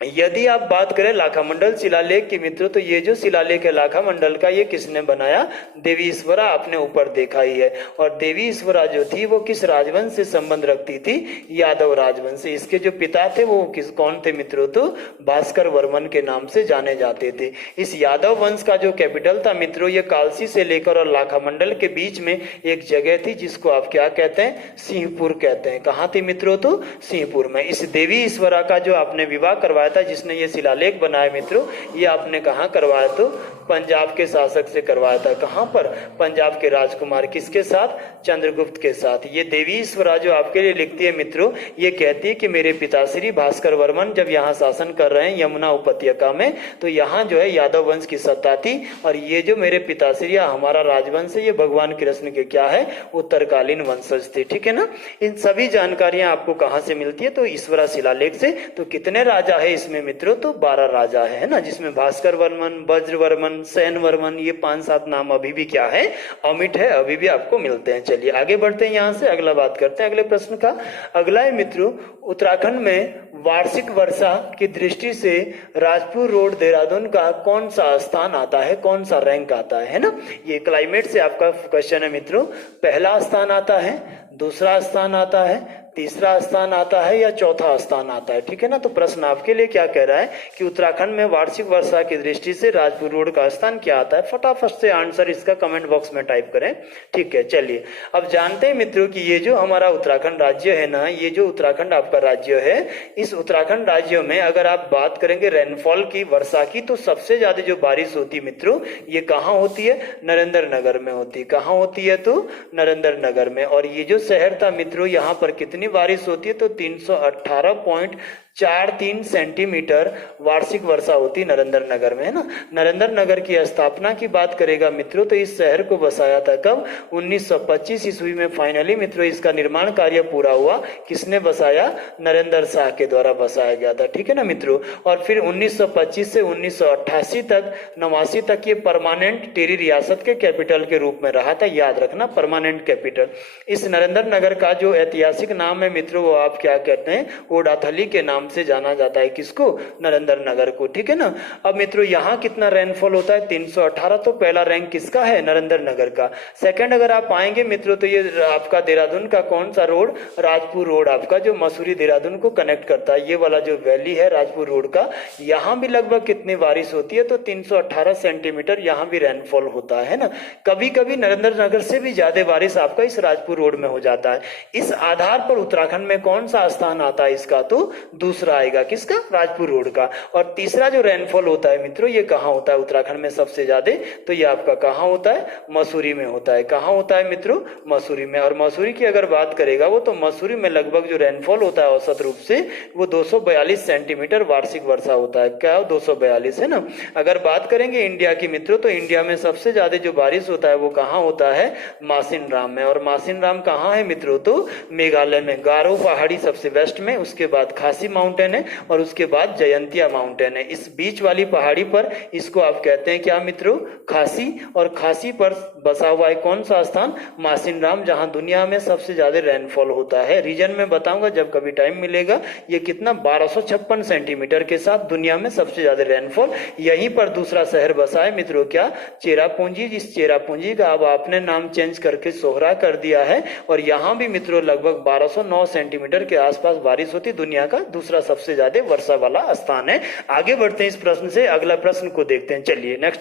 यदि आप बात करें लाखामंडल शिलालेख की मित्रों, तो ये जो शिलालेख है लाखामंडल का, ये किसने बनाया? देवी ईश्वरा, आपने ऊपर देखा ही है। और देवी ईश्वरा जो थी वो किस राजवंश से संबंध रखती थी? यादव राजवंश से। इसके जो पिता थे वो कौन थे मित्रों? तो भास्कर वर्मन के नाम से जाने जाते थे। इस यादव वंश का जो कैपिटल था मित्रों, ये कालसी से लेकर और लाखामंडल के बीच में एक जगह थी जिसको आप क्या कहते हैं? सिंहपुर कहते हैं। कहाँ थी मित्रों? तो सिंहपुर में। इस देवी ईश्वरा का जो आपने विवाह करवाया था, जिसने ये शिलालेख बनाया मित्रों, ये आपने कहाँ करवाया? तो पंजाब के शासक से करवाया था। कहाँ पर? पंजाब के राजकुमार किसके साथ? चंद्रगुप्त के साथ। ये देवी ईश्वरा जो आपके लिए लिखती है मित्रों, ये कहती है कि मेरे पिताश्री भास्कर वर्मन जब यहाँ शासन कर रहे हैं यमुना उपत्यका में, तो यहाँ जो है यादव वंश की सत्ता थी। और ये जो मेरे पिताश्री हमारा राजवंश है, ये भगवान कृष्ण के क्या है? उत्तरकालीन वंशज थे, ठीक है ना। इन सभी जानकारियां आपको कहाँ से मिलती है? तो ईश्वरा शिलालेख से। तो कितने राजा है इसमें मित्रों? तो 12 राजा है ना, जिसमें भास्कर वर्मन, वज्र वर्मन, सेन वर्मन, ये 5-7 नाम अभी भी क्या है? अमिट है, अभी भी आपको मिलते हैं। चलिए आगे बढ़ते हैं, यहाँ से अगला बात करते हैं अगले प्रश्न का। अगला है मित्रों उत्तराखंड में वार्षिक वर्षा की दृष्टि से राजपुर रोड देहरादून का कौन सा स्थान आता है? कौन सा रैंक आता है ना। ये क्लाइमेट से आपका क्वेश्चन है मित्रों। पहला स्थान आता है, दूसरा स्थान आता है, तीसरा स्थान आता है या चौथा स्थान आता है, ठीक है ना। तो प्रश्न आपके लिए क्या कह रहा है कि उत्तराखंड में वार्षिक वर्षा की दृष्टि से राजपुर रोड का स्थान क्या आता है? फटाफट से आंसर इसका कमेंट बॉक्स में टाइप करें, ठीक है। चलिए अब जानते हैं मित्रों कि ये जो हमारा उत्तराखंड राज्य है ना, ये जो उत्तराखंड आपका राज्य है, इस उत्तराखंड राज्य में अगर आप बात करेंगे रेनफॉल की, वर्षा की, तो सबसे ज्यादा जो बारिश होती है मित्रों, ये कहाँ होती है? नरेंद्र नगर में होती है। कहाँ होती है? तो नरेंद्र नगर में। और ये जो शहर था मित्रों, यहाँ पर कितनी बारिश होती है? तो 318.43 सेंटीमीटर वार्षिक वर्षा होती नरेंद्र नगर में, है ना। नरेंद्र नगर की स्थापना की बात करेगा मित्रों, तो इस शहर को बसाया था कब? 1925 ईस्वी में फाइनली मित्रों इसका निर्माण कार्य पूरा हुआ। किसने बसाया? नरेंद्र शाह के द्वारा बसाया गया था, ठीक है ना मित्रों। और फिर 1925 से 1988 तक 89 तक ये परमानेंट टेरी रियासत के कैपिटल के रूप में रहा था। याद रखना, परमानेंट कैपिटल। इस नरेंद्र नगर का जो ऐतिहासिक नाम है मित्रों, वो आप क्या कहते हैं? ओडाथली के नाम से जाना जाता है। किसको? नरेंद्र नगर को, ठीक है ना। अब मित्रों यहाँ कितना रेनफॉल होता है? 318। तो पहला रैंक किसका है? नरेंद्र नगर का। सेकंड अगर आप आएंगे मित्रों, तो ये आपका देहरादून का कौन सा रोड? राजपुर रोड आपका, जो मसूरी देहरादून को कनेक्ट करता है। ये वाला जो वैली है राजपुर रोड का, यहाँ भी लगभग कितनी बारिश होती है? तो 318 सेंटीमीटर यहाँ भी रेनफॉल होता है ना। कभी कभी नरेंद्र नगर से भी ज्यादा बारिश आपका इस राजपुर रोड में हो जाता है। इस आधार पर उत्तराखंड में कौन सा स्थान आता है इसका? तो दूसरा आएगा। किसका? राजपुर रोड का। और तीसरा जो रेनफॉल होता है मित्रों, ये कहाँ होता है उत्तराखंड में सबसे ज्यादा? तो ये आपका कहाँ होता है? मसूरी में होता है। कहाँ होता है मित्रों? मसूरी में। और मसूरी की अगर बात करेगा वो, तो मसूरी में लगभग जो रेनफॉल होता है औसत रूप से वो 242 सेंटीमीटर वार्षिक वर्षा होता है। क्या? 242, है ना। अगर बात करेंगे इंडिया की मित्रों, तो इंडिया में सबसे ज्यादा जो बारिश होता है वो कहाँ होता है? मासिन राम में। और मासिन राम कहाँ है मित्रों? तो मेघालय में। गारो पहाड़ी सबसे वेस्ट में, उसके बाद खासी माउंटेन है और उसके बाद जयंतिया माउंटेन है। इस बीच वाली पहाड़ी पर इसको आप कहते हैं क्या मित्रों? खासी। और खासी पर बसा हुआ है कौन सा स्थान? मासिन राम, जहां दुनिया में सबसे ज्यादा रेनफॉल होता है। रीजन में बताऊंगा जब कभी टाइम मिलेगा। ये कितना? 1256 सेंटीमीटर के साथ दुनिया में सबसे ज्यादा रेनफॉल। यहीं पर दूसरा शहर बसा है मित्रों, क्या? चेरापूंजी। जिस चेरापूंजी का अब आपने नाम चेंज करके सोहरा कर दिया है। और यहाँ भी मित्रों लगभग 1209 सेंटीमीटर के आसपास बारिश होती। दुनिया का दूसरा सबसे ज्यादा वर्षा वाला स्थान है। आगे बढ़ते हैं इस प्रश्न से, अगला प्रश्न को देखते हैं। चलिए नेक्स्ट।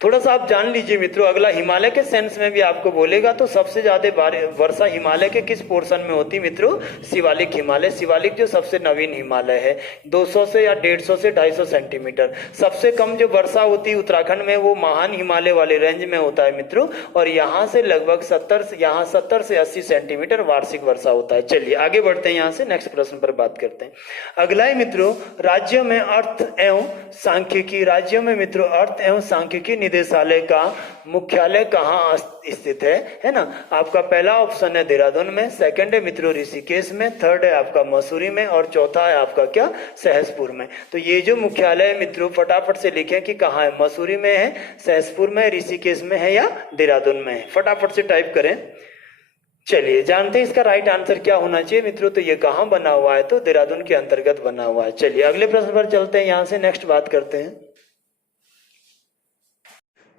थोड़ा सा आप जान लीजिए मित्रों, अगला हिमालय के सेंस में भी आपको बोलेगा तो सबसे ज्यादा वर्षा हिमालय के किस पोर्शन में होती मित्रों? शिवालिक हिमालय। शिवालिक जो सबसे नवीन हिमालय है, 200 से या 150 से 250 सेंटीमीटर। सबसे कम जो वर्षा होती है उत्तराखंड में वो महान हिमालय वाले रेंज में होता है मित्रों, और यहाँ से लगभग 70 से 80 सेंटीमीटर वार्षिक वर्षा होता है। चलिए आगे बढ़ते हैं, यहाँ से नेक्स्ट प्रश्न पर बात करते हैं। अगला है मित्रों, राज्यों में अर्थ एवं सांख्यिकी, राज्यों में मित्रों अर्थ एवं सांख्यिकी निदेशालय का मुख्यालय कहाँ स्थित है ना? आपका पहला ऑप्शन है देहरादून में, सेकंड है मित्रों ऋषिकेश में, थर्ड है आपका मसूरी में, और चौथा है आपका क्या? सहसपुर में। तो ये जो मुख्यालय है मित्रों फटाफट से लिखें कि कहाँ है, मसूरी में है, सहसपुर में, ऋषिकेश में है या देहरादून में है, फटाफट से टाइप करें। चलिए जानते हैं इसका राइट आंसर क्या होना चाहिए मित्रों। तो ये कहाँ बना हुआ है? तो देहरादून के अंतर्गत बना हुआ है। चलिए अगले प्रश्न पर चलते हैं, यहाँ से नेक्स्ट बात करते हैं।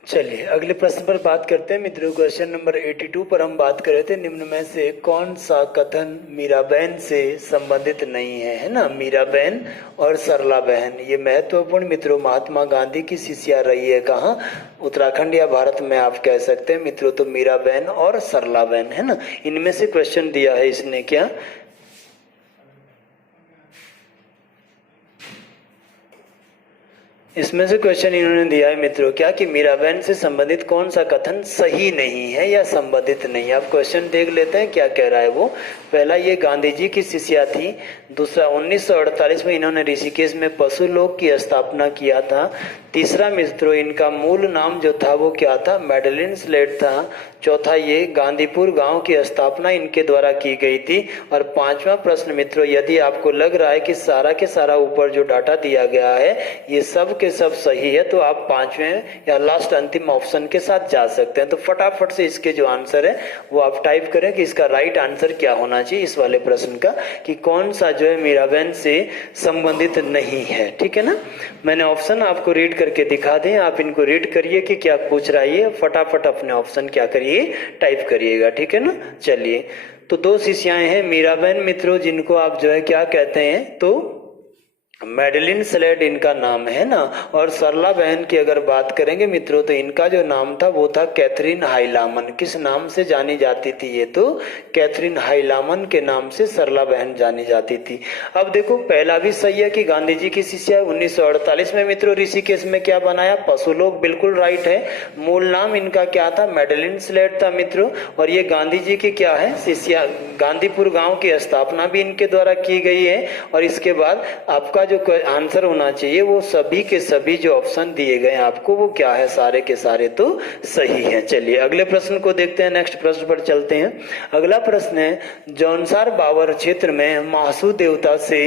चलिए अगले प्रश्न पर बात करते हैं मित्रों। क्वेश्चन नंबर 82 पर हम बात कर रहे थे, निम्न में से कौन सा कथन मीराबेन से संबंधित नहीं है ना? मीराबेन और सरला बहन ये महत्वपूर्ण मित्रों महात्मा गांधी की शिष्या रही है। कहाँ? उत्तराखंड या भारत में आप कह सकते हैं मित्रों। तो मीराबेन और सरला बहन है ना, इनमें से क्वेश्चन दिया है इसने क्या? इसमें से क्वेश्चन इन्होंने दिया है मित्रों क्या कि मीराबेन से संबंधित कौन सा कथन सही नहीं है या संबंधित नहीं है। आप क्वेश्चन देख लेते हैं क्या कह रहा है वो। पहला, ये गांधी जी की शिष्या थी। दूसरा, 1948 में इन्होंने ऋषिकेश में पशु लोक की स्थापना किया था। तीसरा मित्रों, इनका मूल नाम जो था वो क्या था? मैडलिन स्लेट था। चौथा, ये गांधीपुर गांव की स्थापना इनके द्वारा की गई थी। और पांचवा प्रश्न मित्रों, यदि आपको लग रहा है कि सारा के सारा ऊपर जो डाटा दिया गया है ये सब के सब सही है, तो आप पांचवें या लास्ट अंतिम ऑप्शन के साथ जा सकते हैं। तो फटाफट से इसके जो आंसर है वो आप टाइप करें कि इसका राइट आंसर क्या होना चाहिए इस वाले प्रश्न का, कि कौन सा जो है मीराबेन से संबंधित नहीं है। ठीक है ना? मैंने ऑप्शन आपको रीड करके दिखा दें, आप इनको रीड करिए कि क्या पूछ रहा है। फटाफट अपने ऑप्शन क्या करिए, टाइप करिएगा। ठीक है ना? चलिए, तो दो शिष्याएं हैं मीराबेन मित्रों, जिनको आप जो है क्या कहते हैं? तो मैडलिन स्लेट इनका नाम है ना। और सरला बहन की अगर बात करेंगे मित्रों तो इनका जो नाम था वो था कैथरीन हाइलामन। किस नाम से जानी जाती थी ये? तो कैथरीन हाइलामन के नाम से सरला बहन जानी जाती थी। अब देखो, पहला भी सही है कि गांधी जी की शिष्या। 1948 में मित्रों ऋषिकेश में क्या बनाया? पशुलोक, बिल्कुल राइट है। मूल नाम इनका क्या था? मैडलिन स्लेट था मित्रों। और ये गांधी जी की क्या है? शिष्या। गांधीपुर गांव की स्थापना भी इनके द्वारा की गई है। और इसके बाद आपका जो आंसर होना चाहिए वो सभी के सभी जो ऑप्शन दिए गए आपको वो क्या है? सारे के सारे तो सही है। चलिए अगले प्रश्न को देखते हैं, नेक्स्ट प्रश्न पर चलते हैं। अगला प्रश्न है, जौनसार बावर क्षेत्र में महासू देवता से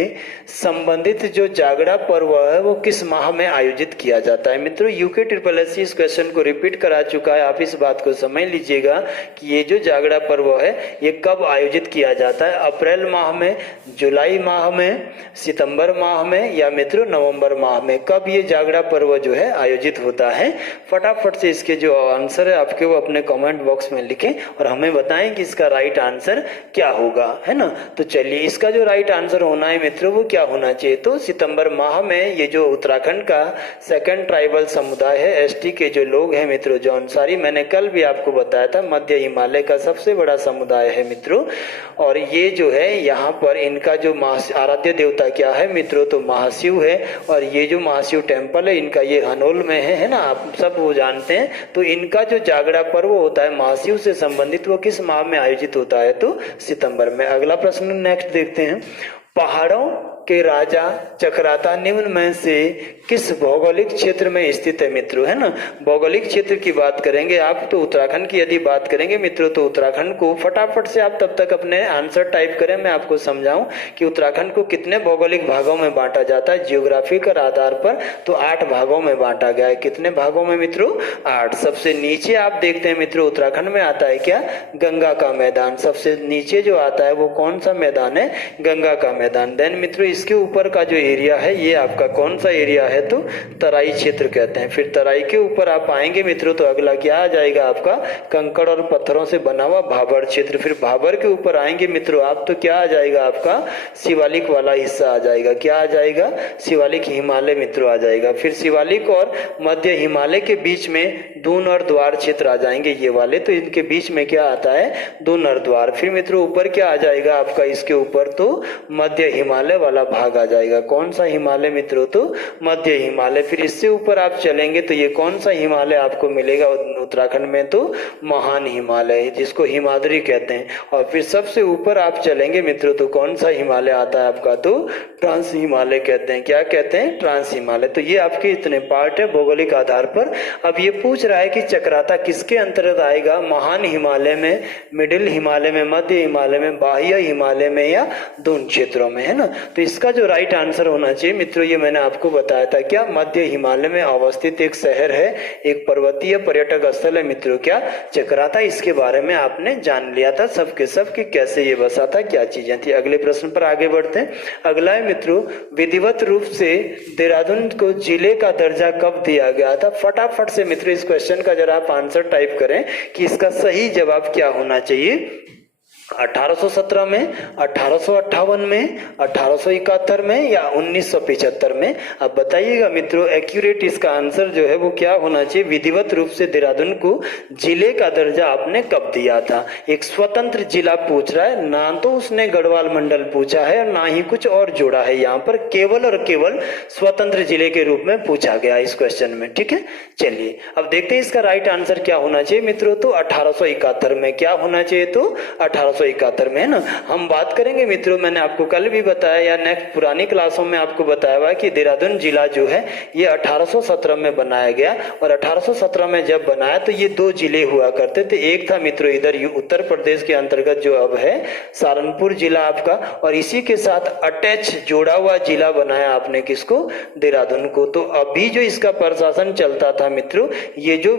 संबंधित जो जागड़ा पर्व है वो किस माह में आयोजित किया जाता है? मित्रों यूके SSS इस क्वेश्चन को रिपीट करा चुका है, आप इस बात को समझ लीजिएगा कि ये जो जागड़ा पर्व है ये कब आयोजित किया जाता है? अप्रैल माह में, जुलाई माह में, सितंबर माह में या मित्रों नवंबर माह में? कब ये जागड़ा पर्व जो है आयोजित होता है? फटाफट से इसके जो आंसर है आपके वो अपने कमेंट बॉक्स में लिखें और हमें बताएं कि इसका राइट आंसर क्या होगा, है ना। तो चलिए इसका जो राइट आंसर होना है मित्रों वो क्या होना चाहिए? तो सितंबर माह में ये जो उत्तराखंड का सेकंड ट्राइबल समुदाय है, एसटी के जो लोग हैं मित्रों, जौनसारी, मैंने कल भी आपको बताया था मध्य हिमालय का सबसे बड़ा समुदाय है मित्रों। और ये जो है यहाँ पर इनका जो आराध्य देवता क्या है मित्रों? तो महाशिव है। और ये जो महाशिव टेम्पल है इनका ये हनोल में है ना, आप सब वो जानते हैं। तो इनका जो जागड़ा पर्व होता है महाशिव से संबंधित वो किस माह में आयोजित होता है? तो सितंबर में। अगला प्रश्न नेक्स्ट देखते हैं। पहाड़ों के राजा चक्राता निम्न में से किस भौगोलिक क्षेत्र में स्थित है मित्रों? है ना, भौगोलिक क्षेत्र की बात करेंगे आप तो उत्तराखंड की यदि बात करेंगे मित्रों तो उत्तराखंड को फटाफट से आप तब तक अपने आंसर टाइप करें, मैं आपको समझाऊं कि उत्तराखंड को कितने भौगोलिक भागों में बांटा जाता है जियोग्राफी के आधार पर। तो 8 भागों में बांटा गया है। कितने भागों में मित्रों? 8। सबसे नीचे आप देखते हैं मित्रों उत्तराखंड में आता है क्या? गंगा का मैदान। सबसे नीचे जो आता है वो कौन सा मैदान है? गंगा का मैदान। देन मित्रों इसके ऊपर का जो एरिया है ये आपका कौन सा एरिया है, तो तराई क्षेत्र कहते हैं। फिर तराई के ऊपर आप आएंगे मित्रों तो अगला क्या आ जाएगा आपका, कंकड़ और पत्थरों से बना हुआ भाबर क्षेत्र। फिर भाबर के ऊपर आएंगे मित्रों आप तो क्या आ जाएगा आपका, शिवालिक वाला हिस्सा आ जाएगा। क्या आ जाएगा, शिवालिक हिमालय मित्रों आ जाएगा। फिर शिवालिक और मध्य हिमालय के बीच में दून और द्वार क्षेत्र आ जाएंगे ये वाले, तो इनके बीच में क्या आता है, दून और द्वार। फिर मित्रों ऊपर क्या आ जाएगा आपका, इसके ऊपर तो मध्य हिमालय वाला भाग आ जाएगा। कौन सा हिमालय मित्रों, तो मध्य हिमालय। फिर इससे ऊपर आप चलेंगे तो ये कौन सा हिमालय आपको मिलेगा उत्तराखंड में, तो महान हिमालय, जिसको हिमाद्री कहते हैं। और फिर सबसे ऊपर आप चलेंगे मित्रों तो कौन सा हिमालय आता है आपका, तो ट्रांस हिमालय कहते हैं। क्या कहते हैं, ट्रांस हिमालय। तो ये आपके इतने पार्ट है भौगोलिक आधार पर। अब ये पूछ रहा है कि चक्राता किसके अंतर्गत आएगा, महान हिमालय में, मिडिल हिमालय में, मध्य हिमालय में, बाह्य हिमालय में या दून क्षेत्रों में, है ना। तो इसका जो राइट आंसर होना चाहिए मित्रों, ये मैंने आपको बताया था क्या, मध्य हिमालय में अवस्थित एक शहर है, एक पर्वतीय पर्यटक स्थल है मित्रों, क्या, चक्राता। इसके बारे में आपने जान लिया था सबके सब कि कैसे ये बसा था, क्या चीजें थी। अगले प्रश्न पर आगे बढ़ते हैं। अगला है मित्रों, विधिवत रूप से देहरादून को जिले का दर्जा कब दिया गया था। फटाफट से मित्रों इस क्वेश्चन का जरा आप आंसर टाइप करें कि इसका सही जवाब क्या होना चाहिए। 1817 में, 1858 में, 1871 में या 1975 में। अब बताइएगा मित्रों एक्यूरेट इसका आंसर जो है वो क्या होना चाहिए। विधिवत रूप से देहरादून को जिले का दर्जा आपने कब दिया था। एक स्वतंत्र जिला पूछ रहा है, ना तो उसने गढ़वाल मंडल पूछा है और ना ही कुछ और जोड़ा है, यहाँ पर केवल और केवल स्वतंत्र जिले के रूप में पूछा गया इस क्वेश्चन में, ठीक है। चलिए अब देखते हैं इसका राइट आंसर क्या होना चाहिए मित्रों, तो 1871 में। क्या होना चाहिए, तो 1871 में, है ना। हम बात करेंगे मित्रों, मैंने आपको कल भी बताया या नेक्स्ट पुरानी क्लासों में आपको बताया हुआ कि देहरादून जिला जो है ये 1817 में बनाया गया। और 1817 में जब बनाया तो ये दो जिले हुआ करते थे। एक था मित्रों इधर उत्तर प्रदेश के अंतर्गत जो अब है सहारनपुर जिला आपका, और इसी के साथ अटैच जोड़ा हुआ जिला बनाया आपने किसको, देहरादून को। तो अभी जो इसका प्रशासन चलता था मित्रों, ये जो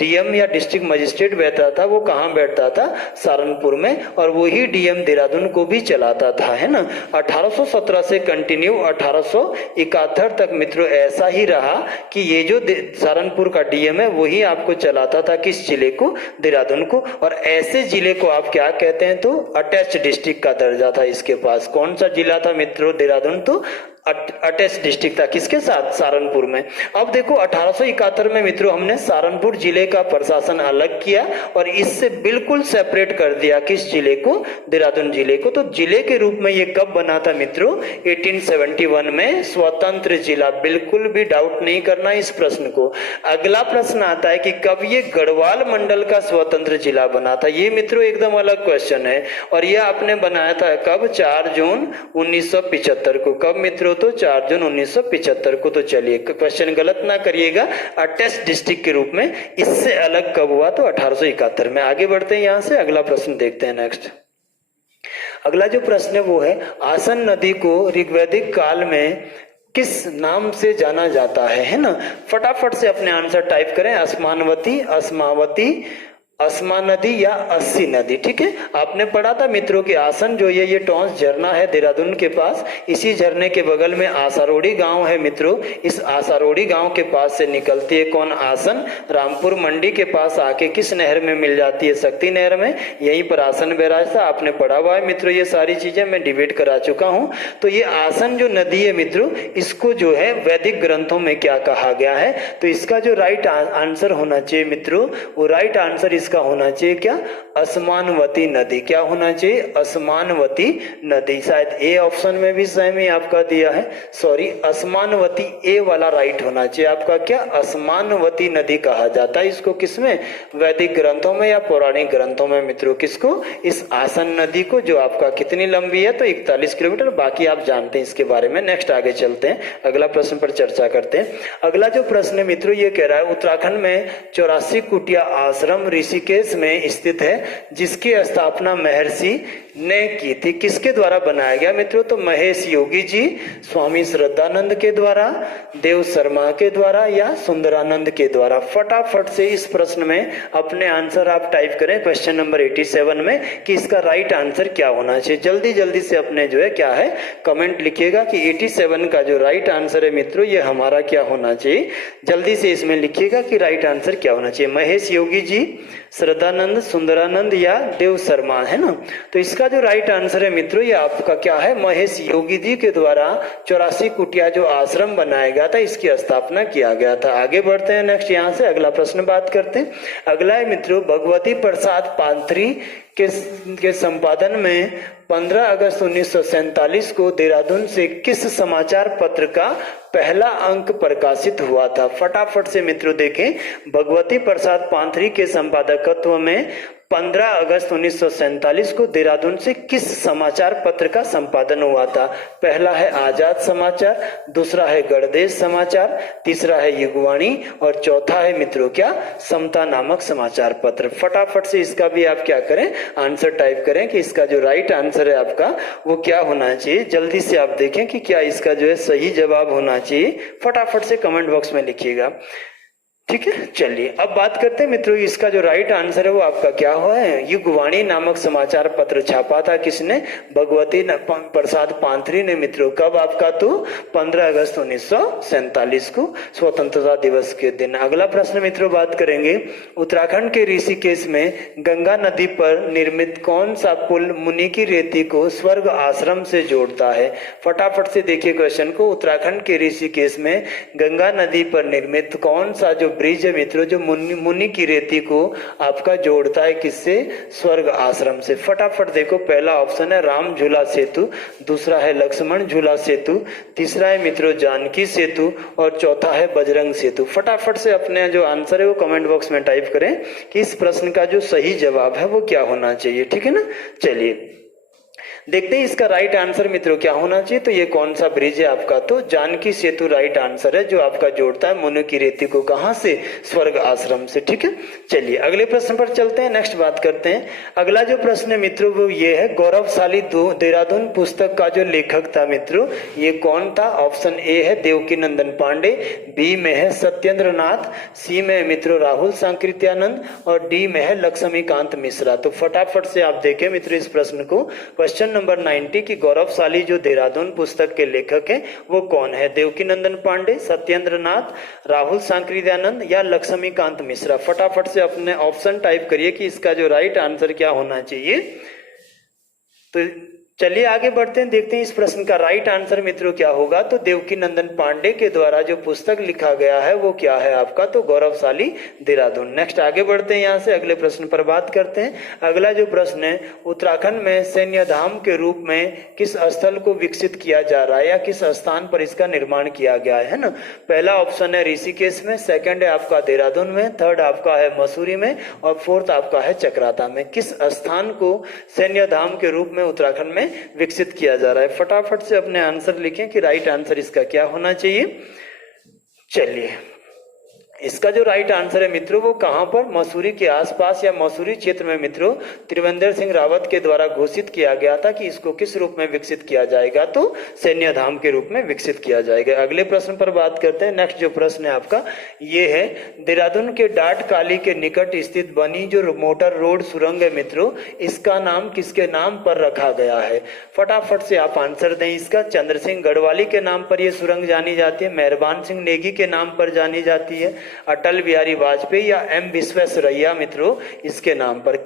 डीएम या डिस्ट्रिक्ट मजिस्ट्रेट बैठता था वो कहाँ बैठता था, सहारनपुर में, और वही डीएम देहरादून को भी चलाता था, है ना। 1817 से कंटिन्यू 1871 तक मित्रों ऐसा ही रहा कि ये जो सहारनपुर का डीएम है वही आपको चलाता था किस जिले को, देहरादून को। और ऐसे जिले को आप क्या कहते हैं, तो अटैच डिस्ट्रिक्ट का दर्जा था इसके पास। कौन सा जिला था मित्रों, देहरादून तो अटैच डिस्ट्रिक्ट था किसके साथ, सहारनपुर में। अब देखो 1871 में मित्रों हमने सहारनपुर जिले का प्रशासन अलग किया और इससे बिल्कुल सेपरेट कर दिया किस जिले को, देहरादून जिले को। तो जिले के रूप में ये कब बना था मित्रों, 1871 में स्वतंत्र जिला। बिल्कुल भी डाउट नहीं करना इस प्रश्न को। अगला प्रश्न आता है कि कब ये गढ़वाल मंडल का स्वतंत्र जिला बना था। ये मित्रों एकदम अलग क्वेश्चन है और यह आपने बनाया था कब, 4 जून 1975 को। कब मित्रों, तो 4 जून 1975 को। तो चलिए क्वेश्चन गलत ना करिएगा, अटैच डिस्ट्रिक्ट के रूप में। इससे अलग कब हुआ, तो 1871 में। आगे बढ़ते हैं यहां से, अगला प्रश्न देखते हैं नेक्स्ट। अगला जो प्रश्न है वो है, आसन नदी को ऋग्वैदिक काल में किस नाम से जाना जाता है ना। फटाफट से अपने आंसर टाइप करें, अस्मानवती, अस्मावती, अस्मा नदी या अस्सी नदी, ठीक है। आपने पढ़ा था मित्रों कि आसन जो ये टॉन्स झरना है देहरादून के पास, इसी झरने के बगल में आसारोड़ी गांव है मित्रों। इस आसारोड़ी गांव के पास से निकलती है कौन, आसन। रामपुर मंडी के पास आके किस नहर में मिल जाती है, शक्ति नहर में। यहीं पर आसन बैराज था, आपने पढ़ा हुआ है मित्रों। ये सारी चीजें मैं डिबेट करा चुका हूं। तो ये आसन जो नदी है मित्रों, इसको जो है वैदिक ग्रंथों में क्या कहा गया है, तो इसका जो राइट आंसर होना चाहिए मित्रों, वो राइट आंसर इसका होना चाहिए क्या, अस्मानवती नदी। क्या होना चाहिए, अस्मानवती नदी। शायद ए ऑप्शन में भी सेम ही आपका दिया है, सॉरी, अस्मानवती ए वाला राइट होना चाहिए आपका। क्या, अस्मानवती नदी कहा जाता है इसको, किसमें, वैदिक ग्रंथों में या पौराणिक ग्रंथों में मित्रों। किसको, इस आसन नदी को, जो आपका कितनी लंबी है, तो 41 किलोमीटर। बाकी आप जानते हैं इसके बारे में। नेक्स्ट आगे चलते हैं, अगला प्रश्न पर चर्चा करते हैं। अगला जो प्रश्न है मित्रों ये कह रहा है, उत्तराखंड में 84 कुटिया आश्रम ऋषि ऋषिकेश में स्थित है, जिसकी स्थापना महर्षि ने की थी। किसके द्वारा बनाया गया मित्रों? तो महेश योगी जी, स्वामी श्रद्धानंद के द्वारा, देव शर्मा के द्वारा या सुंदरानंद के द्वारा। फटाफट से इस प्रश्न में अपने आंसर आप टाइप करें क्वेश्चन नंबर 87 में कि इसका राइट आंसर क्या होना चाहिए। जल्दी जल्दी से अपने जो है क्या है कमेंट लिखिएगा कि 87 का जो राइट आंसर है मित्रों ये हमारा क्या होना चाहिए। जल्दी से इसमें लिखिएगा कि राइट आंसर क्या होना चाहिए। महेश योगी जी, श्रद्धानंद, सुंदरानंद या देव शर्मा, है ना। तो इसका जो राइट आंसर है मित्रों ये आपका क्या है? महेश योगी जी के द्वारा 84 कुटिया जो आश्रम बनाया गया था इसकी स्थापना किया गया था। आगे बढ़ते हैं, नेक्स्ट यहाँ से अगला प्रश्न बात करते हैं। अगला है मित्रों, भगवती प्रसाद पांथरी के संपादन में 15 अगस्त 1947 को देहरादून से किस समाचार पत्र का पहला अंक प्रकाशित हुआ था? फटाफट से मित्रों देखें, भगवती प्रसाद पांथरी के संपादकत्व में 15 अगस्त 1947 को देहरादून से किस समाचार पत्र का संपादन हुआ था? पहला है आजाद समाचार, दूसरा है गणदेश समाचार, तीसरा है युगवाणी और चौथा है मित्रों क्या? समता नामक समाचार पत्र। फटाफट से इसका भी आप क्या करें आंसर टाइप करें कि इसका जो राइट आंसर है आपका वो क्या होना चाहिए। जल्दी से आप देखें कि क्या इसका जो है सही जवाब होना चाहिए। फटाफट से कमेंट बॉक्स में लिखिएगा, ठीक है। चलिए अब बात करते हैं मित्रों, इसका जो राइट आंसर है वो आपका क्या हुआ है? युगवाणी नामक समाचार पत्र छापा था किसने? भगवती प्रसाद पांथरी ने मित्रों। कब आपका? तो 15 अगस्त 1947 को, स्वतंत्रता दिवस के दिन। अगला प्रश्न मित्रों बात करेंगे, उत्तराखंड के ऋषिकेश में गंगा नदी पर निर्मित कौन सा पुल मुनि की रेती को स्वर्ग आश्रम से जोड़ता है? फटाफट से देखिए क्वेश्चन को। उत्तराखंड के ऋषिकेश में गंगा नदी पर निर्मित कौन सा जो ब्रिज है मित्रों जो मुनि की रेती को आपका जोड़ता है किससे? स्वर्ग आश्रम से। फटाफट देखो, पहला ऑप्शन है राम झूला सेतु, दूसरा है लक्ष्मण झूला सेतु, तीसरा है मित्रों जानकी सेतु और चौथा है बजरंग सेतु। फटाफट से अपने जो आंसर है वो कमेंट बॉक्स में टाइप करें कि इस प्रश्न का जो सही जवाब है वो क्या होना चाहिए, ठीक है ना। चलिए देखते हैं इसका राइट आंसर मित्रों क्या होना चाहिए। तो ये कौन सा ब्रिज है आपका? तो जानकी सेतु राइट आंसर है, जो आपका जोड़ता है मुनि की रेती को कहां से? स्वर्ग आश्रम से, ठीक है। चलिए अगले प्रश्न पर चलते हैं, नेक्स्ट बात करते हैं। अगला जो प्रश्न है मित्रों वो ये है, गौरवशाली देहरादून पुस्तक का जो लेखक था मित्रों ये कौन था? ऑप्शन ए है देवकी नंदन पांडे, बी में है सत्येंद्र नाथ, सी में है मित्रों राहुल सांकृत्यानंद और डी में है लक्ष्मीकांत मिश्रा। तो फटाफट से आप देखें मित्रों इस प्रश्न को, क्वेश्चन नंबर 90 की गौरवशाली जो देहरादून पुस्तक के लेखक हैं वो कौन है? देवकी नंदन पांडे, सत्येंद्र नाथ, राहुल सांकृत्यानंद या लक्ष्मीकांत मिश्रा। फटाफट से अपने ऑप्शन टाइप करिए कि इसका जो राइट आंसर क्या होना चाहिए। तो चलिए आगे बढ़ते हैं, देखते हैं इस प्रश्न का राइट आंसर मित्रों क्या होगा। तो देवकी नंदन पांडे के द्वारा जो पुस्तक लिखा गया है वो क्या है आपका? तो गौरवशाली देहरादून। नेक्स्ट आगे बढ़ते हैं, यहाँ से अगले प्रश्न पर बात करते हैं। अगला जो प्रश्न है, उत्तराखंड में सैन्य धाम के रूप में किस स्थल को विकसित किया जा रहा है या किस स्थान पर इसका निर्माण किया गया है ना। पहला ऑप्शन है ऋषिकेश में, सेकंड है आपका देहरादून में, थर्ड आपका है मसूरी में और फोर्थ आपका है चक्राता में। किस स्थान को सैन्य धाम के रूप में उत्तराखंड में विकसित किया जा रहा है? फटाफट से अपने आंसर लिखें कि राइट आंसर इसका क्या होना चाहिए। चलिए इसका जो राइट आंसर है मित्रों वो कहां पर? मसूरी के आसपास या मसूरी क्षेत्र में मित्रों त्रिवेंद्र सिंह रावत के द्वारा घोषित किया गया था कि इसको किस रूप में विकसित किया जाएगा? तो सैन्य धाम के रूप में विकसित किया जाएगा। अगले प्रश्न पर बात करते हैं। नेक्स्ट जो प्रश्न है आपका ये है, देहरादून के डाट काली के निकट स्थित बनी जो मोटर रोड सुरंग है मित्रों इसका नाम किसके नाम पर रखा गया है? फटाफट से आप आंसर दें इसका। चंद्र सिंह गढ़वाली के नाम पर यह सुरंग जानी जाती है, मेहरबान सिंह नेगी के नाम पर जानी जाती है, अटल बिहारी वाजपेयी या एम विश्वेश्वरैया मित्रों इसके नाम पर।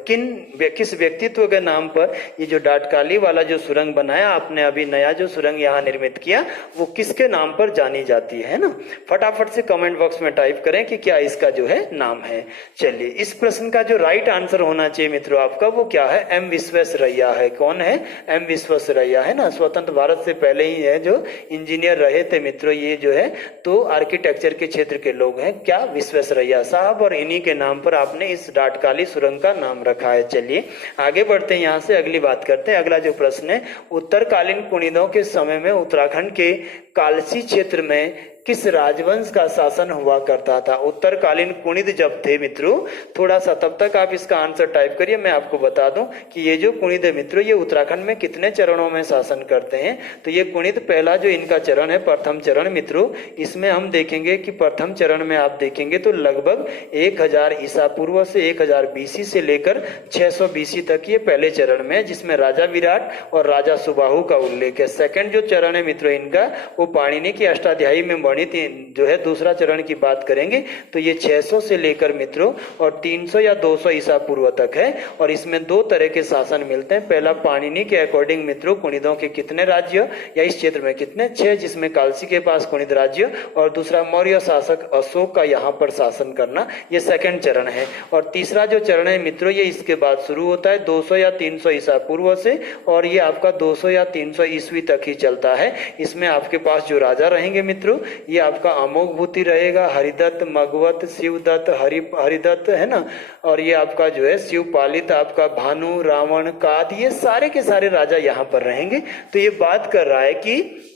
किस व्यक्तित्व के नाम पर ये जो डाटकाली वाला जो सुरंग बनाया आपने, अभी नया जो सुरंग यहाँ निर्मित किया वो किसके नाम पर जानी जाती है ना। फटाफट से कमेंट बॉक्स में टाइप करें कि क्या इसका जो है नाम है। चलिए इस प्रश्न का जो राइट आंसर होना चाहिए मित्रों आपका वो क्या है? एम विश्वेश्वरैया है। कौन है? एम विश्वेश्वरैया है ना। स्वतंत्र भारत से पहले ही है जो इंजीनियर रहे थे मित्रों ये जो है तो आर्किटेक्चर के क्षेत्र के लोग हैं क्या? विश्वेश्वरैया साहब, और इन्हीं के नाम पर आपने इस डाटकाली सुरंग का नाम रखा है। चलिए आगे बढ़ते हैं, यहाँ से अगली बात करते हैं। अगला जो प्रश्न है, उत्तरकालीन कुणिदों के समय में उत्तराखंड के कालसी क्षेत्र में किस राजवंश का शासन हुआ करता था? उत्तरकालीन कुणिद जब थे मित्रों, थोड़ा सा तब तक आप इसका आंसर टाइप करिए, मैं आपको बता दूं कि ये जो कुणिद है मित्रों, ये उत्तराखंड में कितने चरणों में शासन करते हैं। तो ये कुणिद पहला जो इनका चरण है, प्रथम चरण मित्रों, इसमें हम देखेंगे कि प्रथम चरण में आप देखेंगे तो लगभग 1000 ईसा पूर्व से 1000 बीसी से लेकर 600 बीसी तक ये पहले चरण में है, जिसमें राजा विराट और राजा सुबाहु का उल्लेख है। सेकंड जो चरण है मित्रों इनका, वो पाणिनि की अष्टाध्यायी में वर्णित जो है दूसरा चरण की बात करेंगे तो ये 600 से लेकर मित्रों और 300 या 200 ईसा पूर्व तक है। और इसमें दो तरह के शासन मिलते हैं। पहला पाणिनि के अकॉर्डिंग मित्रों कुणिदों के कितने राज्य या इस क्षेत्र में कितने, 6, जिसमें कालसी के पास कुणिद राज्य, और दूसरा मौर्य शासक अशोक का यहाँ पर शासन करना, ये सेकंड चरण है। और तीसरा जो चरण है मित्रों, ये इसके बाद शुरू होता है 200 या 300 ईसा पूर्व से, और ये आपका 200 या 300 ईस्वी तक ही चलता है। इसमें आपके पास जो राजा रहेंगे मित्रों, ये आपका अमोघ भूति रहेगा, हरिदत्त, मगवत, शिवदत्त, हरिदत्त है ना, और ये आपका जो है शिवपालित, आपका भानु, रावण, काद, ये सारे के सारे राजा यहाँ पर रहेंगे। तो ये बात कर रहा है कि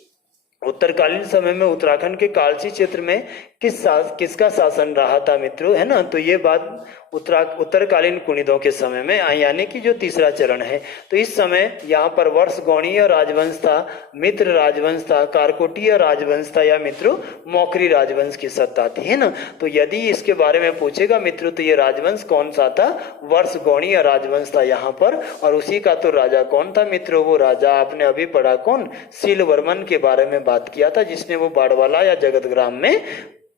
उत्तरकालीन समय में उत्तराखंड के कालसी क्षेत्र में किसका शासन रहा था मित्रों, है ना। तो ये बात उत्तरकालीन कुणिदों के समय में, यानी कि जो तीसरा चरण है। तो इस समय यहाँ पर वर्ष गौणीय राजवंश था, मित्र राजवंश था, कारकोटीय राजवंश था, या मित्रों मौखरी राजवंश की सत्ता थी, है ना। तो यदि इसके बारे में पूछेगा मित्रों तो ये राजवंश कौन सा था, वर्ष गौणीय राजवंश था यहाँ पर। और उसी का तो राजा कौन था मित्रों, वो राजा आपने अभी पढ़ा कौन, सीलवर्मन के बारे में बात किया था, जिसने वो बाड़वाला या जगतग्राम में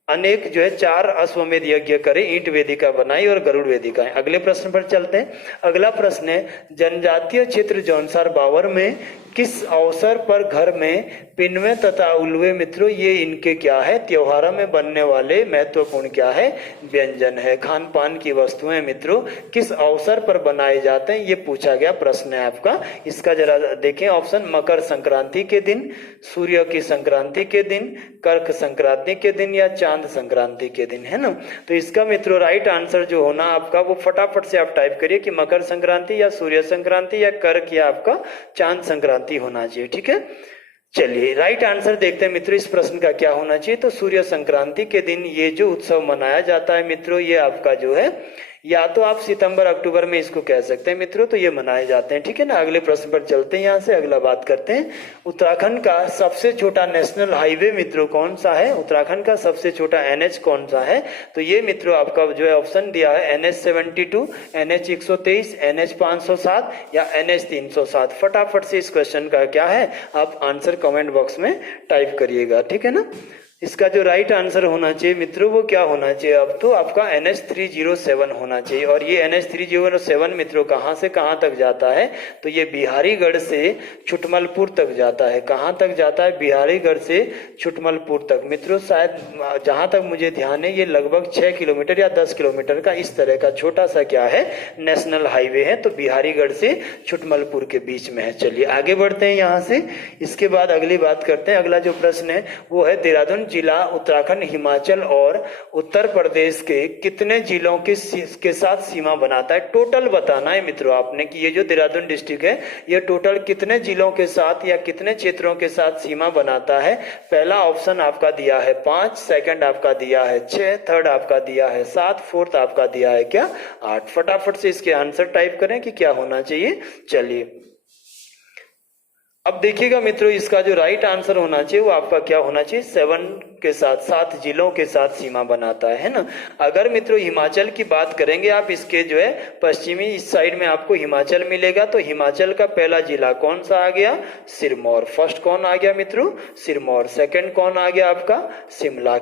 अनेक जो है 4 अश्वमेध यज्ञ करे, ईंट वेदिका बनाई और गरुड़ वेदिका। अगले प्रश्न पर चलते हैं। अगला प्रश्न है, जनजातीय क्षेत्र जौनसार बावर में किस अवसर पर घर में पिनवे तथा उलवे मित्रों, ये इनके क्या है, त्योहारों में बनने वाले महत्वपूर्ण क्या है, व्यंजन है, खान पान की वस्तुएं मित्रों, किस अवसर पर बनाए जाते हैं, ये पूछा गया प्रश्न है आपका। इसका जरा देखें ऑप्शन, मकर संक्रांति के दिन, सूर्य की संक्रांति के दिन, कर्क संक्रांति के दिन, या चांद संक्रांति के दिन, है ना। तो इसका मित्रों राइट आंसर जो होना आपका, वो फटाफट से आप टाइप करिए कि मकर संक्रांति या सूर्य संक्रांति या कर्क या आपका चांद संक्रांति होना चाहिए, ठीक है। चलिए राइट आंसर देखते हैं मित्रों, इस प्रश्न का क्या होना चाहिए। तो सूर्य संक्रांति के दिन ये जो उत्सव मनाया जाता है मित्रों, ये आपका जो है, या तो आप सितंबर अक्टूबर में इसको कह सकते हैं मित्रों, तो ये मनाए जाते हैं, ठीक है ना। अगले प्रश्न पर चलते हैं, यहाँ से अगला बात करते हैं। उत्तराखंड का सबसे छोटा नेशनल हाईवे मित्रों कौन सा है, उत्तराखंड का सबसे छोटा NH कौन सा है। तो ये मित्रों आपका जो है ऑप्शन दिया है NH 72, NH 123, NH 507 या NH 307। फटाफट से इस क्वेश्चन का क्या है आप आंसर कमेंट बॉक्स में टाइप करिएगा, ठीक है ना। इसका जो राइट आंसर होना चाहिए मित्रों, वो क्या होना चाहिए, अब तो आपका NH 307 होना चाहिए। और ये NH 307 मित्रों कहाँ से कहाँ तक जाता है, तो ये बिहारीगढ़ से छुटमलपुर तक जाता है। कहाँ तक जाता है, बिहारीगढ़ से छुटमलपुर तक मित्रों। शायद जहाँ तक मुझे ध्यान है, ये लगभग 6 किलोमीटर या 10 किलोमीटर का इस तरह का छोटा सा क्या है, नेशनल हाईवे है। तो बिहारीगढ़ से छुटमलपुर के बीच में है। चलिए आगे बढ़ते हैं यहाँ से। इसके बाद अगली बात करते हैं। अगला जो प्रश्न है वो है, देहरादून जिला उत्तराखंड, हिमाचल और उत्तर प्रदेश के कितने जिलों के साथ सीमा बनाता है। टोटल बताना है मित्रों आपने कि ये जो देहरादून डिस्ट्रिक्ट है, ये टोटल कितने जिलों के साथ या कितने क्षेत्रों के साथ सीमा बनाता है। पहला ऑप्शन आपका दिया है 5, सेकंड आपका दिया है 6, थर्ड आपका दिया है 7, फोर्थ आपका दिया है क्या 8। फटाफट से इसके आंसर टाइप करें कि क्या होना चाहिए। चलिए अब देखिएगा मित्रों, इसका जो राइट आंसर होना चाहिए वो आपका क्या होना चाहिए, 7 के साथ, 7 जिलों के साथ सीमा बनाता है ना। अगर मित्रों हिमाचल की बात करेंगे आप, इसके जो है पश्चिमी इस साइड में आपको हिमाचल मिलेगा। तो हिमाचल का पहला जिला कौन सा आ गया, सिरमौर। फर्स्ट कौन आ गया मित्रों, सिरमौर। सेकंड कौन आ गया आपका, शिमला।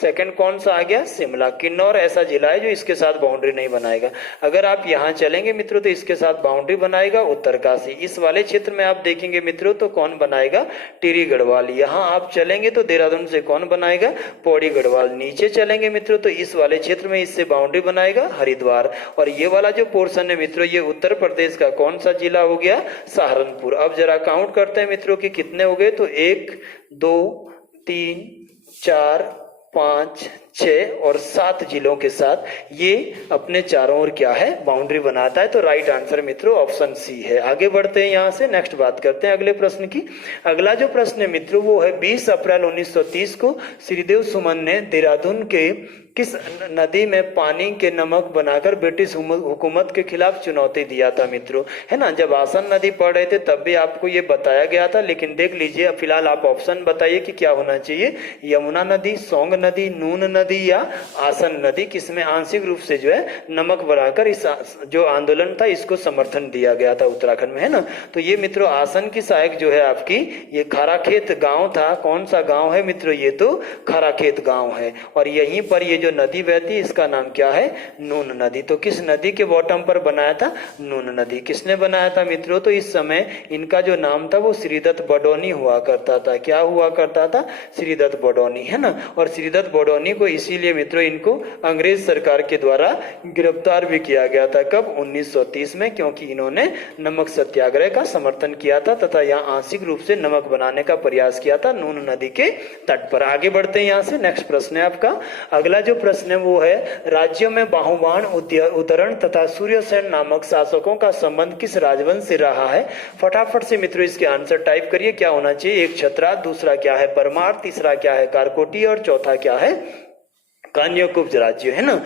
सेकंड कौन सा आ गया, शिमला। किन्नौर ऐसा जिला है जो इसके साथ बाउंड्री नहीं बनाएगा। अगर आप यहाँ चलेंगे मित्रों तो इसके साथ बाउंड्री बनाएगा उत्तरकाशी। इस वाले क्षेत्र में आप देखेंगे मित्रों तो कौन बनाएगा, टिहरी गढ़वाल। यहाँ आप चलेंगे तो देहरादून से कौन बनाएगा, पौड़ी गढ़वाल। नीचे चलेंगे मित्रों तो इस वाले क्षेत्र में इससे बाउंड्री बनाएगा हरिद्वार। और ये वाला जो पोर्शन है मित्रों, ये उत्तर प्रदेश का कौन सा जिला हो गया, सहारनपुर। अब जरा काउंट करते हैं मित्रों कि कितने हो गए। तो 1 2 3 4 5, 6 और 7 जिलों के साथ ये अपने चारों ओर क्या है, बाउंड्री बनाता है। तो राइट आंसर मित्रों ऑप्शन सी है। आगे बढ़ते हैं यहाँ से, नेक्स्ट बात करते हैं अगले प्रश्न की। अगला जो प्रश्न है मित्रों वो है 20 अप्रैल 1930 को श्रीदेव सुमन ने देहरादून के किस नदी में पानी के नमक बनाकर ब्रिटिश हुकूमत के खिलाफ चुनौती दिया था मित्रों, है ना। जब आसन नदी पढ़ रहे थे तब भी आपको ये बताया गया था, लेकिन देख लीजिए फिलहाल आप ऑप्शन बताइए कि क्या होना चाहिए, यमुना नदी, सोंग नदी, नून नदी या आसन नदी, किसमें आंशिक रूप से जो है नमक बढ़ाकर इस जो आंदोलन था इसको समर्थन दिया गया था उत्तराखंड में, है ना। तो ये मित्रों आसन की सहायक जो है आपकी ये खाराखेत गांव था। कौन सा गांव है मित्रों, ये तो खाराखेत गांव है। और यहीं पर ये जो नदी बहती है इसका नाम क्या है, नून नदी। तो किस नदी के बॉटम पर बनाया था, नून नदी। किसने बनाया था मित्रों, तो इस समय इनका जो नाम था वो श्रीदत्त बडोनी हुआ करता था। क्या हुआ करता था, श्रीदत्त बडोनी, है ना। और श्रीदत्त बडोनी को इसीलिए मित्रों इनको अंग्रेज सरकार के द्वारा गिरफ्तार भी किया गया था। कब, 1930 में, क्योंकि इन्होंने नमक सत्याग्रह का समर्थन किया था तथा यहाँ आंशिक रूप से नमक बनाने का प्रयास किया था नून नदी के तट पर। आगे बढ़ते हैं यहाँ से, नेक्स्ट प्रश्न है आपका। अगला जो प्रश्न है वो है राज्यों में बाहुबाण, उदरण तथा सूर्यसेन नामक शासकों का संबंध किस राजवंश से रहा है। फटाफट से मित्रों इसके आंसर टाइप करिए। क्या होना चाहिए, एक छत्रा, दूसरा क्या है परमार, तीसरा क्या है कारकोटी और चौथा क्या है कान्यकुब्ज राज्य, है ना।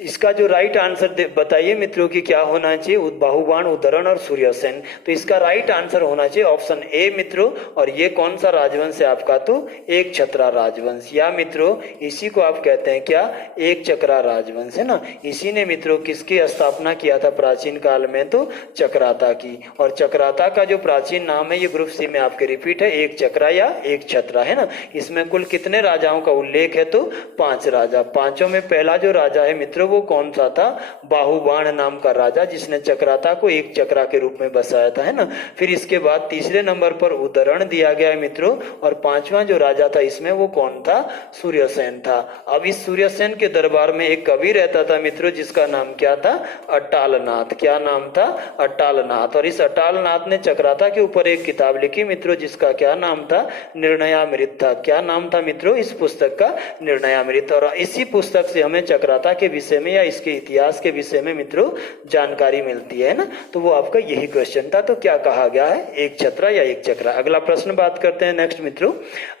इसका जो राइट आंसर बताइए मित्रों कि क्या होना चाहिए, बाहुबाण, उदरण और सूर्यसेन। तो इसका राइट आंसर होना चाहिए ऑप्शन ए मित्रों। और ये कौन सा राजवंश है आपका, तो एक छत्रा राजवंश, या मित्रों इसी को आप कहते हैं क्या, एक चक्रा राजवंश, है ना। इसी ने मित्रों किसकी स्थापना किया था प्राचीन काल में, तो चक्राता की। और चक्राता का जो प्राचीन नाम है ये ग्रुप सी में आपके रिपीट है, एक चक्रा या एक छत्रा, है ना। इसमें कुल कितने राजाओं का उल्लेख है, तो 5 राजा। पांचों में पहला जो राजा है मित्रों वो कौन सा था, बाहुबाण नाम का राजा, जिसने चक्राता को एक चक्रा के रूप में बसाया था, है ना। फिर इसके बाद तीसरे नंबर पर उदरण दिया गया है मित्रों। और पांचवां जो राजा था इसमें वो कौन था, सूर्यसेन था। अब इस सूर्यसेन के दरबार में एक कवि रहता था मित्रों जिसका नाम क्या था, अट्टालनाथ। क्या नाम था, अट्टालनाथ। और इस अट्टालनाथ ने चक्राता के ऊपर एक किताब लिखी मित्रों जिसका क्या नाम था, निर्णयामृत था। क्या नाम था मित्रों इस पुस्तक का, निर्णयामृत। और इसी पुस्तक से हमें चक्राता के विषय में या इसके इतिहास के विषय में मित्रों जानकारी मिलती है ना। तो वो आपका यही क्वेश्चन था। तो क्या कहा गया है, एक छत्रा या एक चक्रा। अगला प्रश्न बात करते हैं नेक्स्ट मित्रों।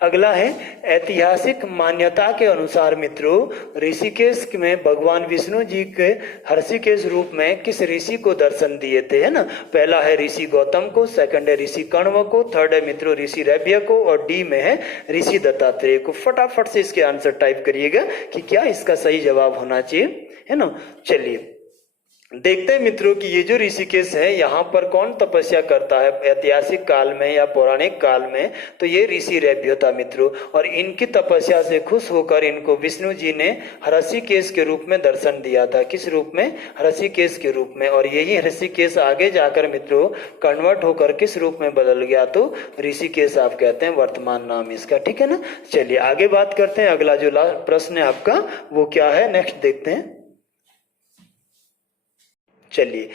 अगला है ऐतिहासिक मान्यता के अनुसार मित्रों ऋषिकेश में भगवान विष्णु जी के हर्षिकेश रूप में किस ऋषि को दर्शन दिए थे, है ना। पहला है ऋषि गौतम को, सेकंड है ऋषि कण्व को, थर्ड है मित्रों ऋषि रैभ्य को और डी में है ऋषि दत्तात्रेय को। फटाफट से इसके आंसर टाइप करिएगा कि क्या इसका सही जवाब होना चाहिए, है ना। चलिए देखते हैं मित्रों कि ये जो ऋषिकेश है यहाँ पर कौन तपस्या करता है ऐतिहासिक काल में या पौराणिक काल में, तो ये ऋषि रैभ्य था मित्रों। और इनकी तपस्या से खुश होकर इनको विष्णु जी ने ऋषिकेश के रूप में दर्शन दिया था। किस रूप में, ऋषिकेश के रूप में। और यही ऋषिकेश आगे जाकर मित्रों कन्वर्ट होकर किस रूप में बदल गया, तो ऋषिकेश आप कहते हैं वर्तमान नाम इसका, ठीक है ना। चलिए आगे बात करते हैं। अगला जो प्रश्न है आपका वो क्या है, नेक्स्ट देखते हैं। चलिए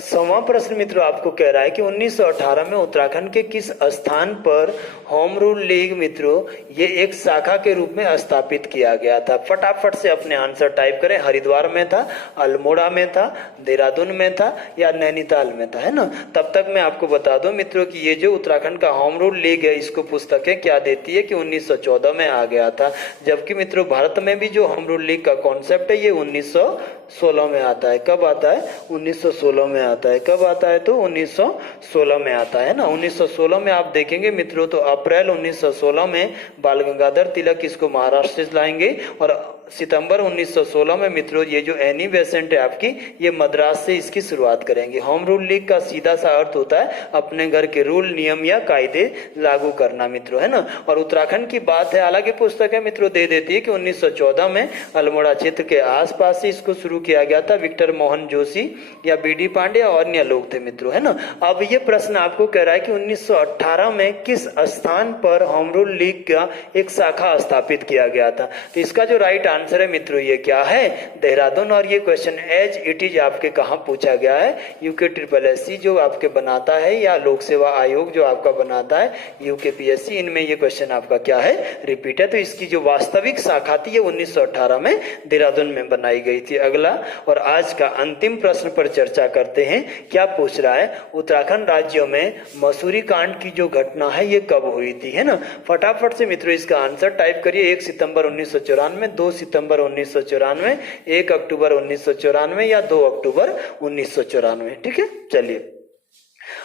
100वां प्रश्न मित्रों आपको कह रहा है कि 1918 में उत्तराखंड के किस स्थान पर होम रूल लीग मित्रों ये एक शाखा के रूप में स्थापित किया गया था। फटाफट से अपने आंसर टाइप करें। हरिद्वार में था, अल्मोड़ा में था, देहरादून में था या नैनीताल में था, है ना। तब तक मैं आपको बता दूं मित्रों कि ये जो उत्तराखंड का होम रूल लीग है इसको पुस्तकें क्या देती है कि 1914 में आ गया था। जबकि मित्रों भारत में भी जो होम रूल लीग का कॉन्सेप्ट है ये 1916 में आता है। कब आता है, 1916 में आता है। कब आता है, तो 1916 में आता है ना। 1916 में आप देखेंगे मित्रों तो अप्रैल 1916 में बाल गंगाधर तिलक इसको महाराष्ट्र से लाएंगे और सितंबर 1916 में मित्रों ये जो एनी बेसेंट है आपकी ये मद्रास से इसकी शुरुआत करेंगे। होम रूल लीग का सीधा सा अर्थ होता है अपने घर के रूल, नियम या कायदे लागू करना मित्रों, है ना। और उत्तराखंड की बात है, हालांकि पुस्तक है मित्रों दे देती है कि 1914 में अल्मोड़ा क्षेत्र के आसपास से इसको शुरू किया गया था। विक्टर मोहन जोशी या बीडी पांडे और अन्य लोग थे मित्रों, है ना। अब ये प्रश्न आपको कह रहा है कि 1918 में किस स्थान पर होम रूल लीग का एक शाखा स्थापित किया गया था। तो इसका जो राइट आंसर है मित्रों ये क्या है, देहरादून। और ये क्वेश्चन एज इट इज आपके कहाँ पूछा गया है, UKSSC जो आपके बनाता है या लोक सेवा आयोग जो आपका बनाता है UKPSC, इनमें ये क्वेश्चन आपका क्या है, रिपीट है। तो इसकी जो वास्तविक शाखा थी ये 1918 में देहरादून में बनाई गई थी। अगला और आज का अंतिम प्रश्न पर चर्चा करते हैं। क्या पूछ रहा है, उत्तराखंड राज्य में मसूरी कांड की जो घटना है ये कब हुई थी, है ना। फटाफट से मित्रों इसका आंसर टाइप करिए। 1 सितंबर 1994, 2 सितंबर 1994, 1 अक्टूबर 1994 या 2 अक्टूबर 1994। ठीक है, चलिए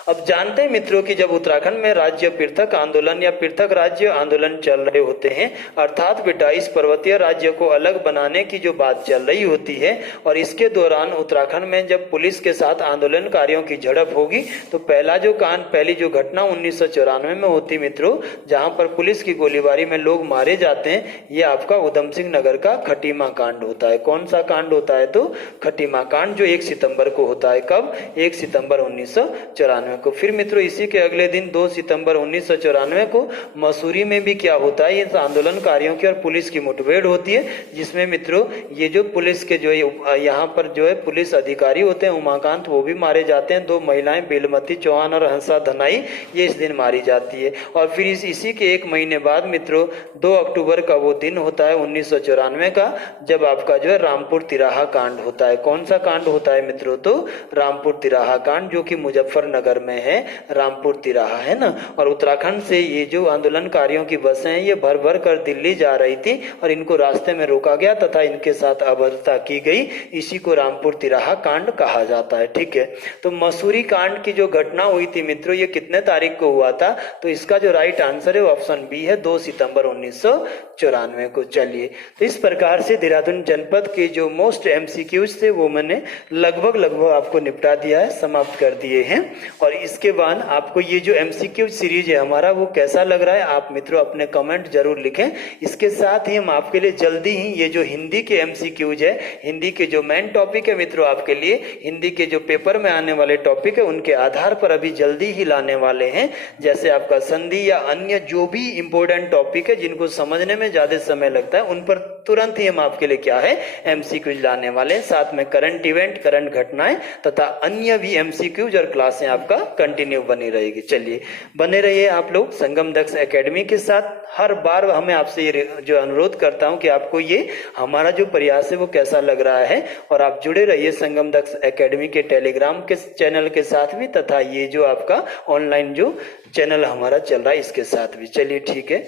अब जानते हैं मित्रों कि जब उत्तराखंड में राज्य पृथक आंदोलन या पृथक राज्य आंदोलन चल रहे होते हैं, अर्थात बेटा इस पर्वतीय राज्य को अलग बनाने की जो बात चल रही होती है, और इसके दौरान उत्तराखंड में जब पुलिस के साथ आंदोलनकारियों की झड़प होगी तो पहली जो घटना 1994 में होती मित्रों, जहां पर पुलिस की गोलीबारी में लोग मारे जाते हैं, ये आपका उधम सिंह नगर का खटीमा कांड होता है। कौन सा कांड होता है, तो खटीमा कांड, जो 1 सितंबर को होता है। कब, 1 सितंबर 1994 को। फिर मित्रों इसी के अगले दिन 2 सितंबर 1994 को मसूरी में भी क्या होता है, ये आंदोलनकारियों की और पुलिस की मुठभेड़ होती है, जिसमें मित्रों ये जो पुलिस के जो यहाँ पर जो है पुलिस अधिकारी होते हैं उमाकांत, वो भी मारे जाते हैं। 2 महिलाएं बेलमती चौहान और हंसा धनाई ये इस दिन मारी जाती है। और फिर इसी के 1 महीने बाद मित्रों 2 अक्टूबर का वो दिन होता है 1994 का, जब आपका जो है रामपुर तिराहा कांड होता है। कौन सा कांड होता है मित्रों, तो रामपुर तिराहा कांड, जो कि मुजफ्फरनगर में है रामपुर तिराहा, है ना। और उत्तराखंड से ये जो आंदोलनकारियों की बसें हैं ये भर भर कर दिल्ली जा रही थी और इनको रास्ते में रोका गया तथा इनके साथ अभद्रता की गई। इसी को रामपुर तिराहा कांड कहा जाता है। ठीक है, तो मसूरी कांड की जो घटना हुई थी मित्रों ये कितने तारीख को हुआ था, तो इसका जो राइट आंसर है वो ऑप्शन बी है, 2 सितंबर 1994 को। चलिए, तो इस प्रकार से देहरादून जनपद के जो मोस्ट MCQs थे वो मैंने लगभग आपको निपटा दिया है, समाप्त कर दिए हैं। और इसके बाद आपको ये जो MCQ सीरीज है हमारा वो कैसा लग रहा है आप मित्रों अपने कमेंट जरूर लिखें। इसके साथ ही हम आपके लिए जल्दी ही ये जो हिंदी के MCQs है, हिंदी के जो मेन टॉपिक है मित्रों आपके लिए हिंदी के जो पेपर में आने वाले टॉपिक है उनके आधार पर अभी जल्दी ही लाने वाले हैं। जैसे आपका संधि या अन्य जो भी इंपॉर्टेंट टॉपिक है जिनको समझने में ज्यादा समय लगता है उन पर तुरंत ही हम आपके लिए क्या है MCQs लाने वाले हैं। साथ में करंट इवेंट, करंट घटनाएं तथा अन्य भी MCQs और क्लासें आपका कंटिन्यू बनी रहेगी। चलिए, बने रहिए आप लोग संगम दक्ष एकेडमी के साथ। हर बार हमें आपसे ये जो अनुरोध करता हूं कि आपको ये हमारा जो प्रयास है वो कैसा लग रहा है, और आप जुड़े रहिए संगम दक्ष एकेडमी के टेलीग्राम के चैनल के साथ भी तथा ये जो आपका ऑनलाइन जो चैनल हमारा चल रहा है इसके साथ भी। चलिए ठीक है।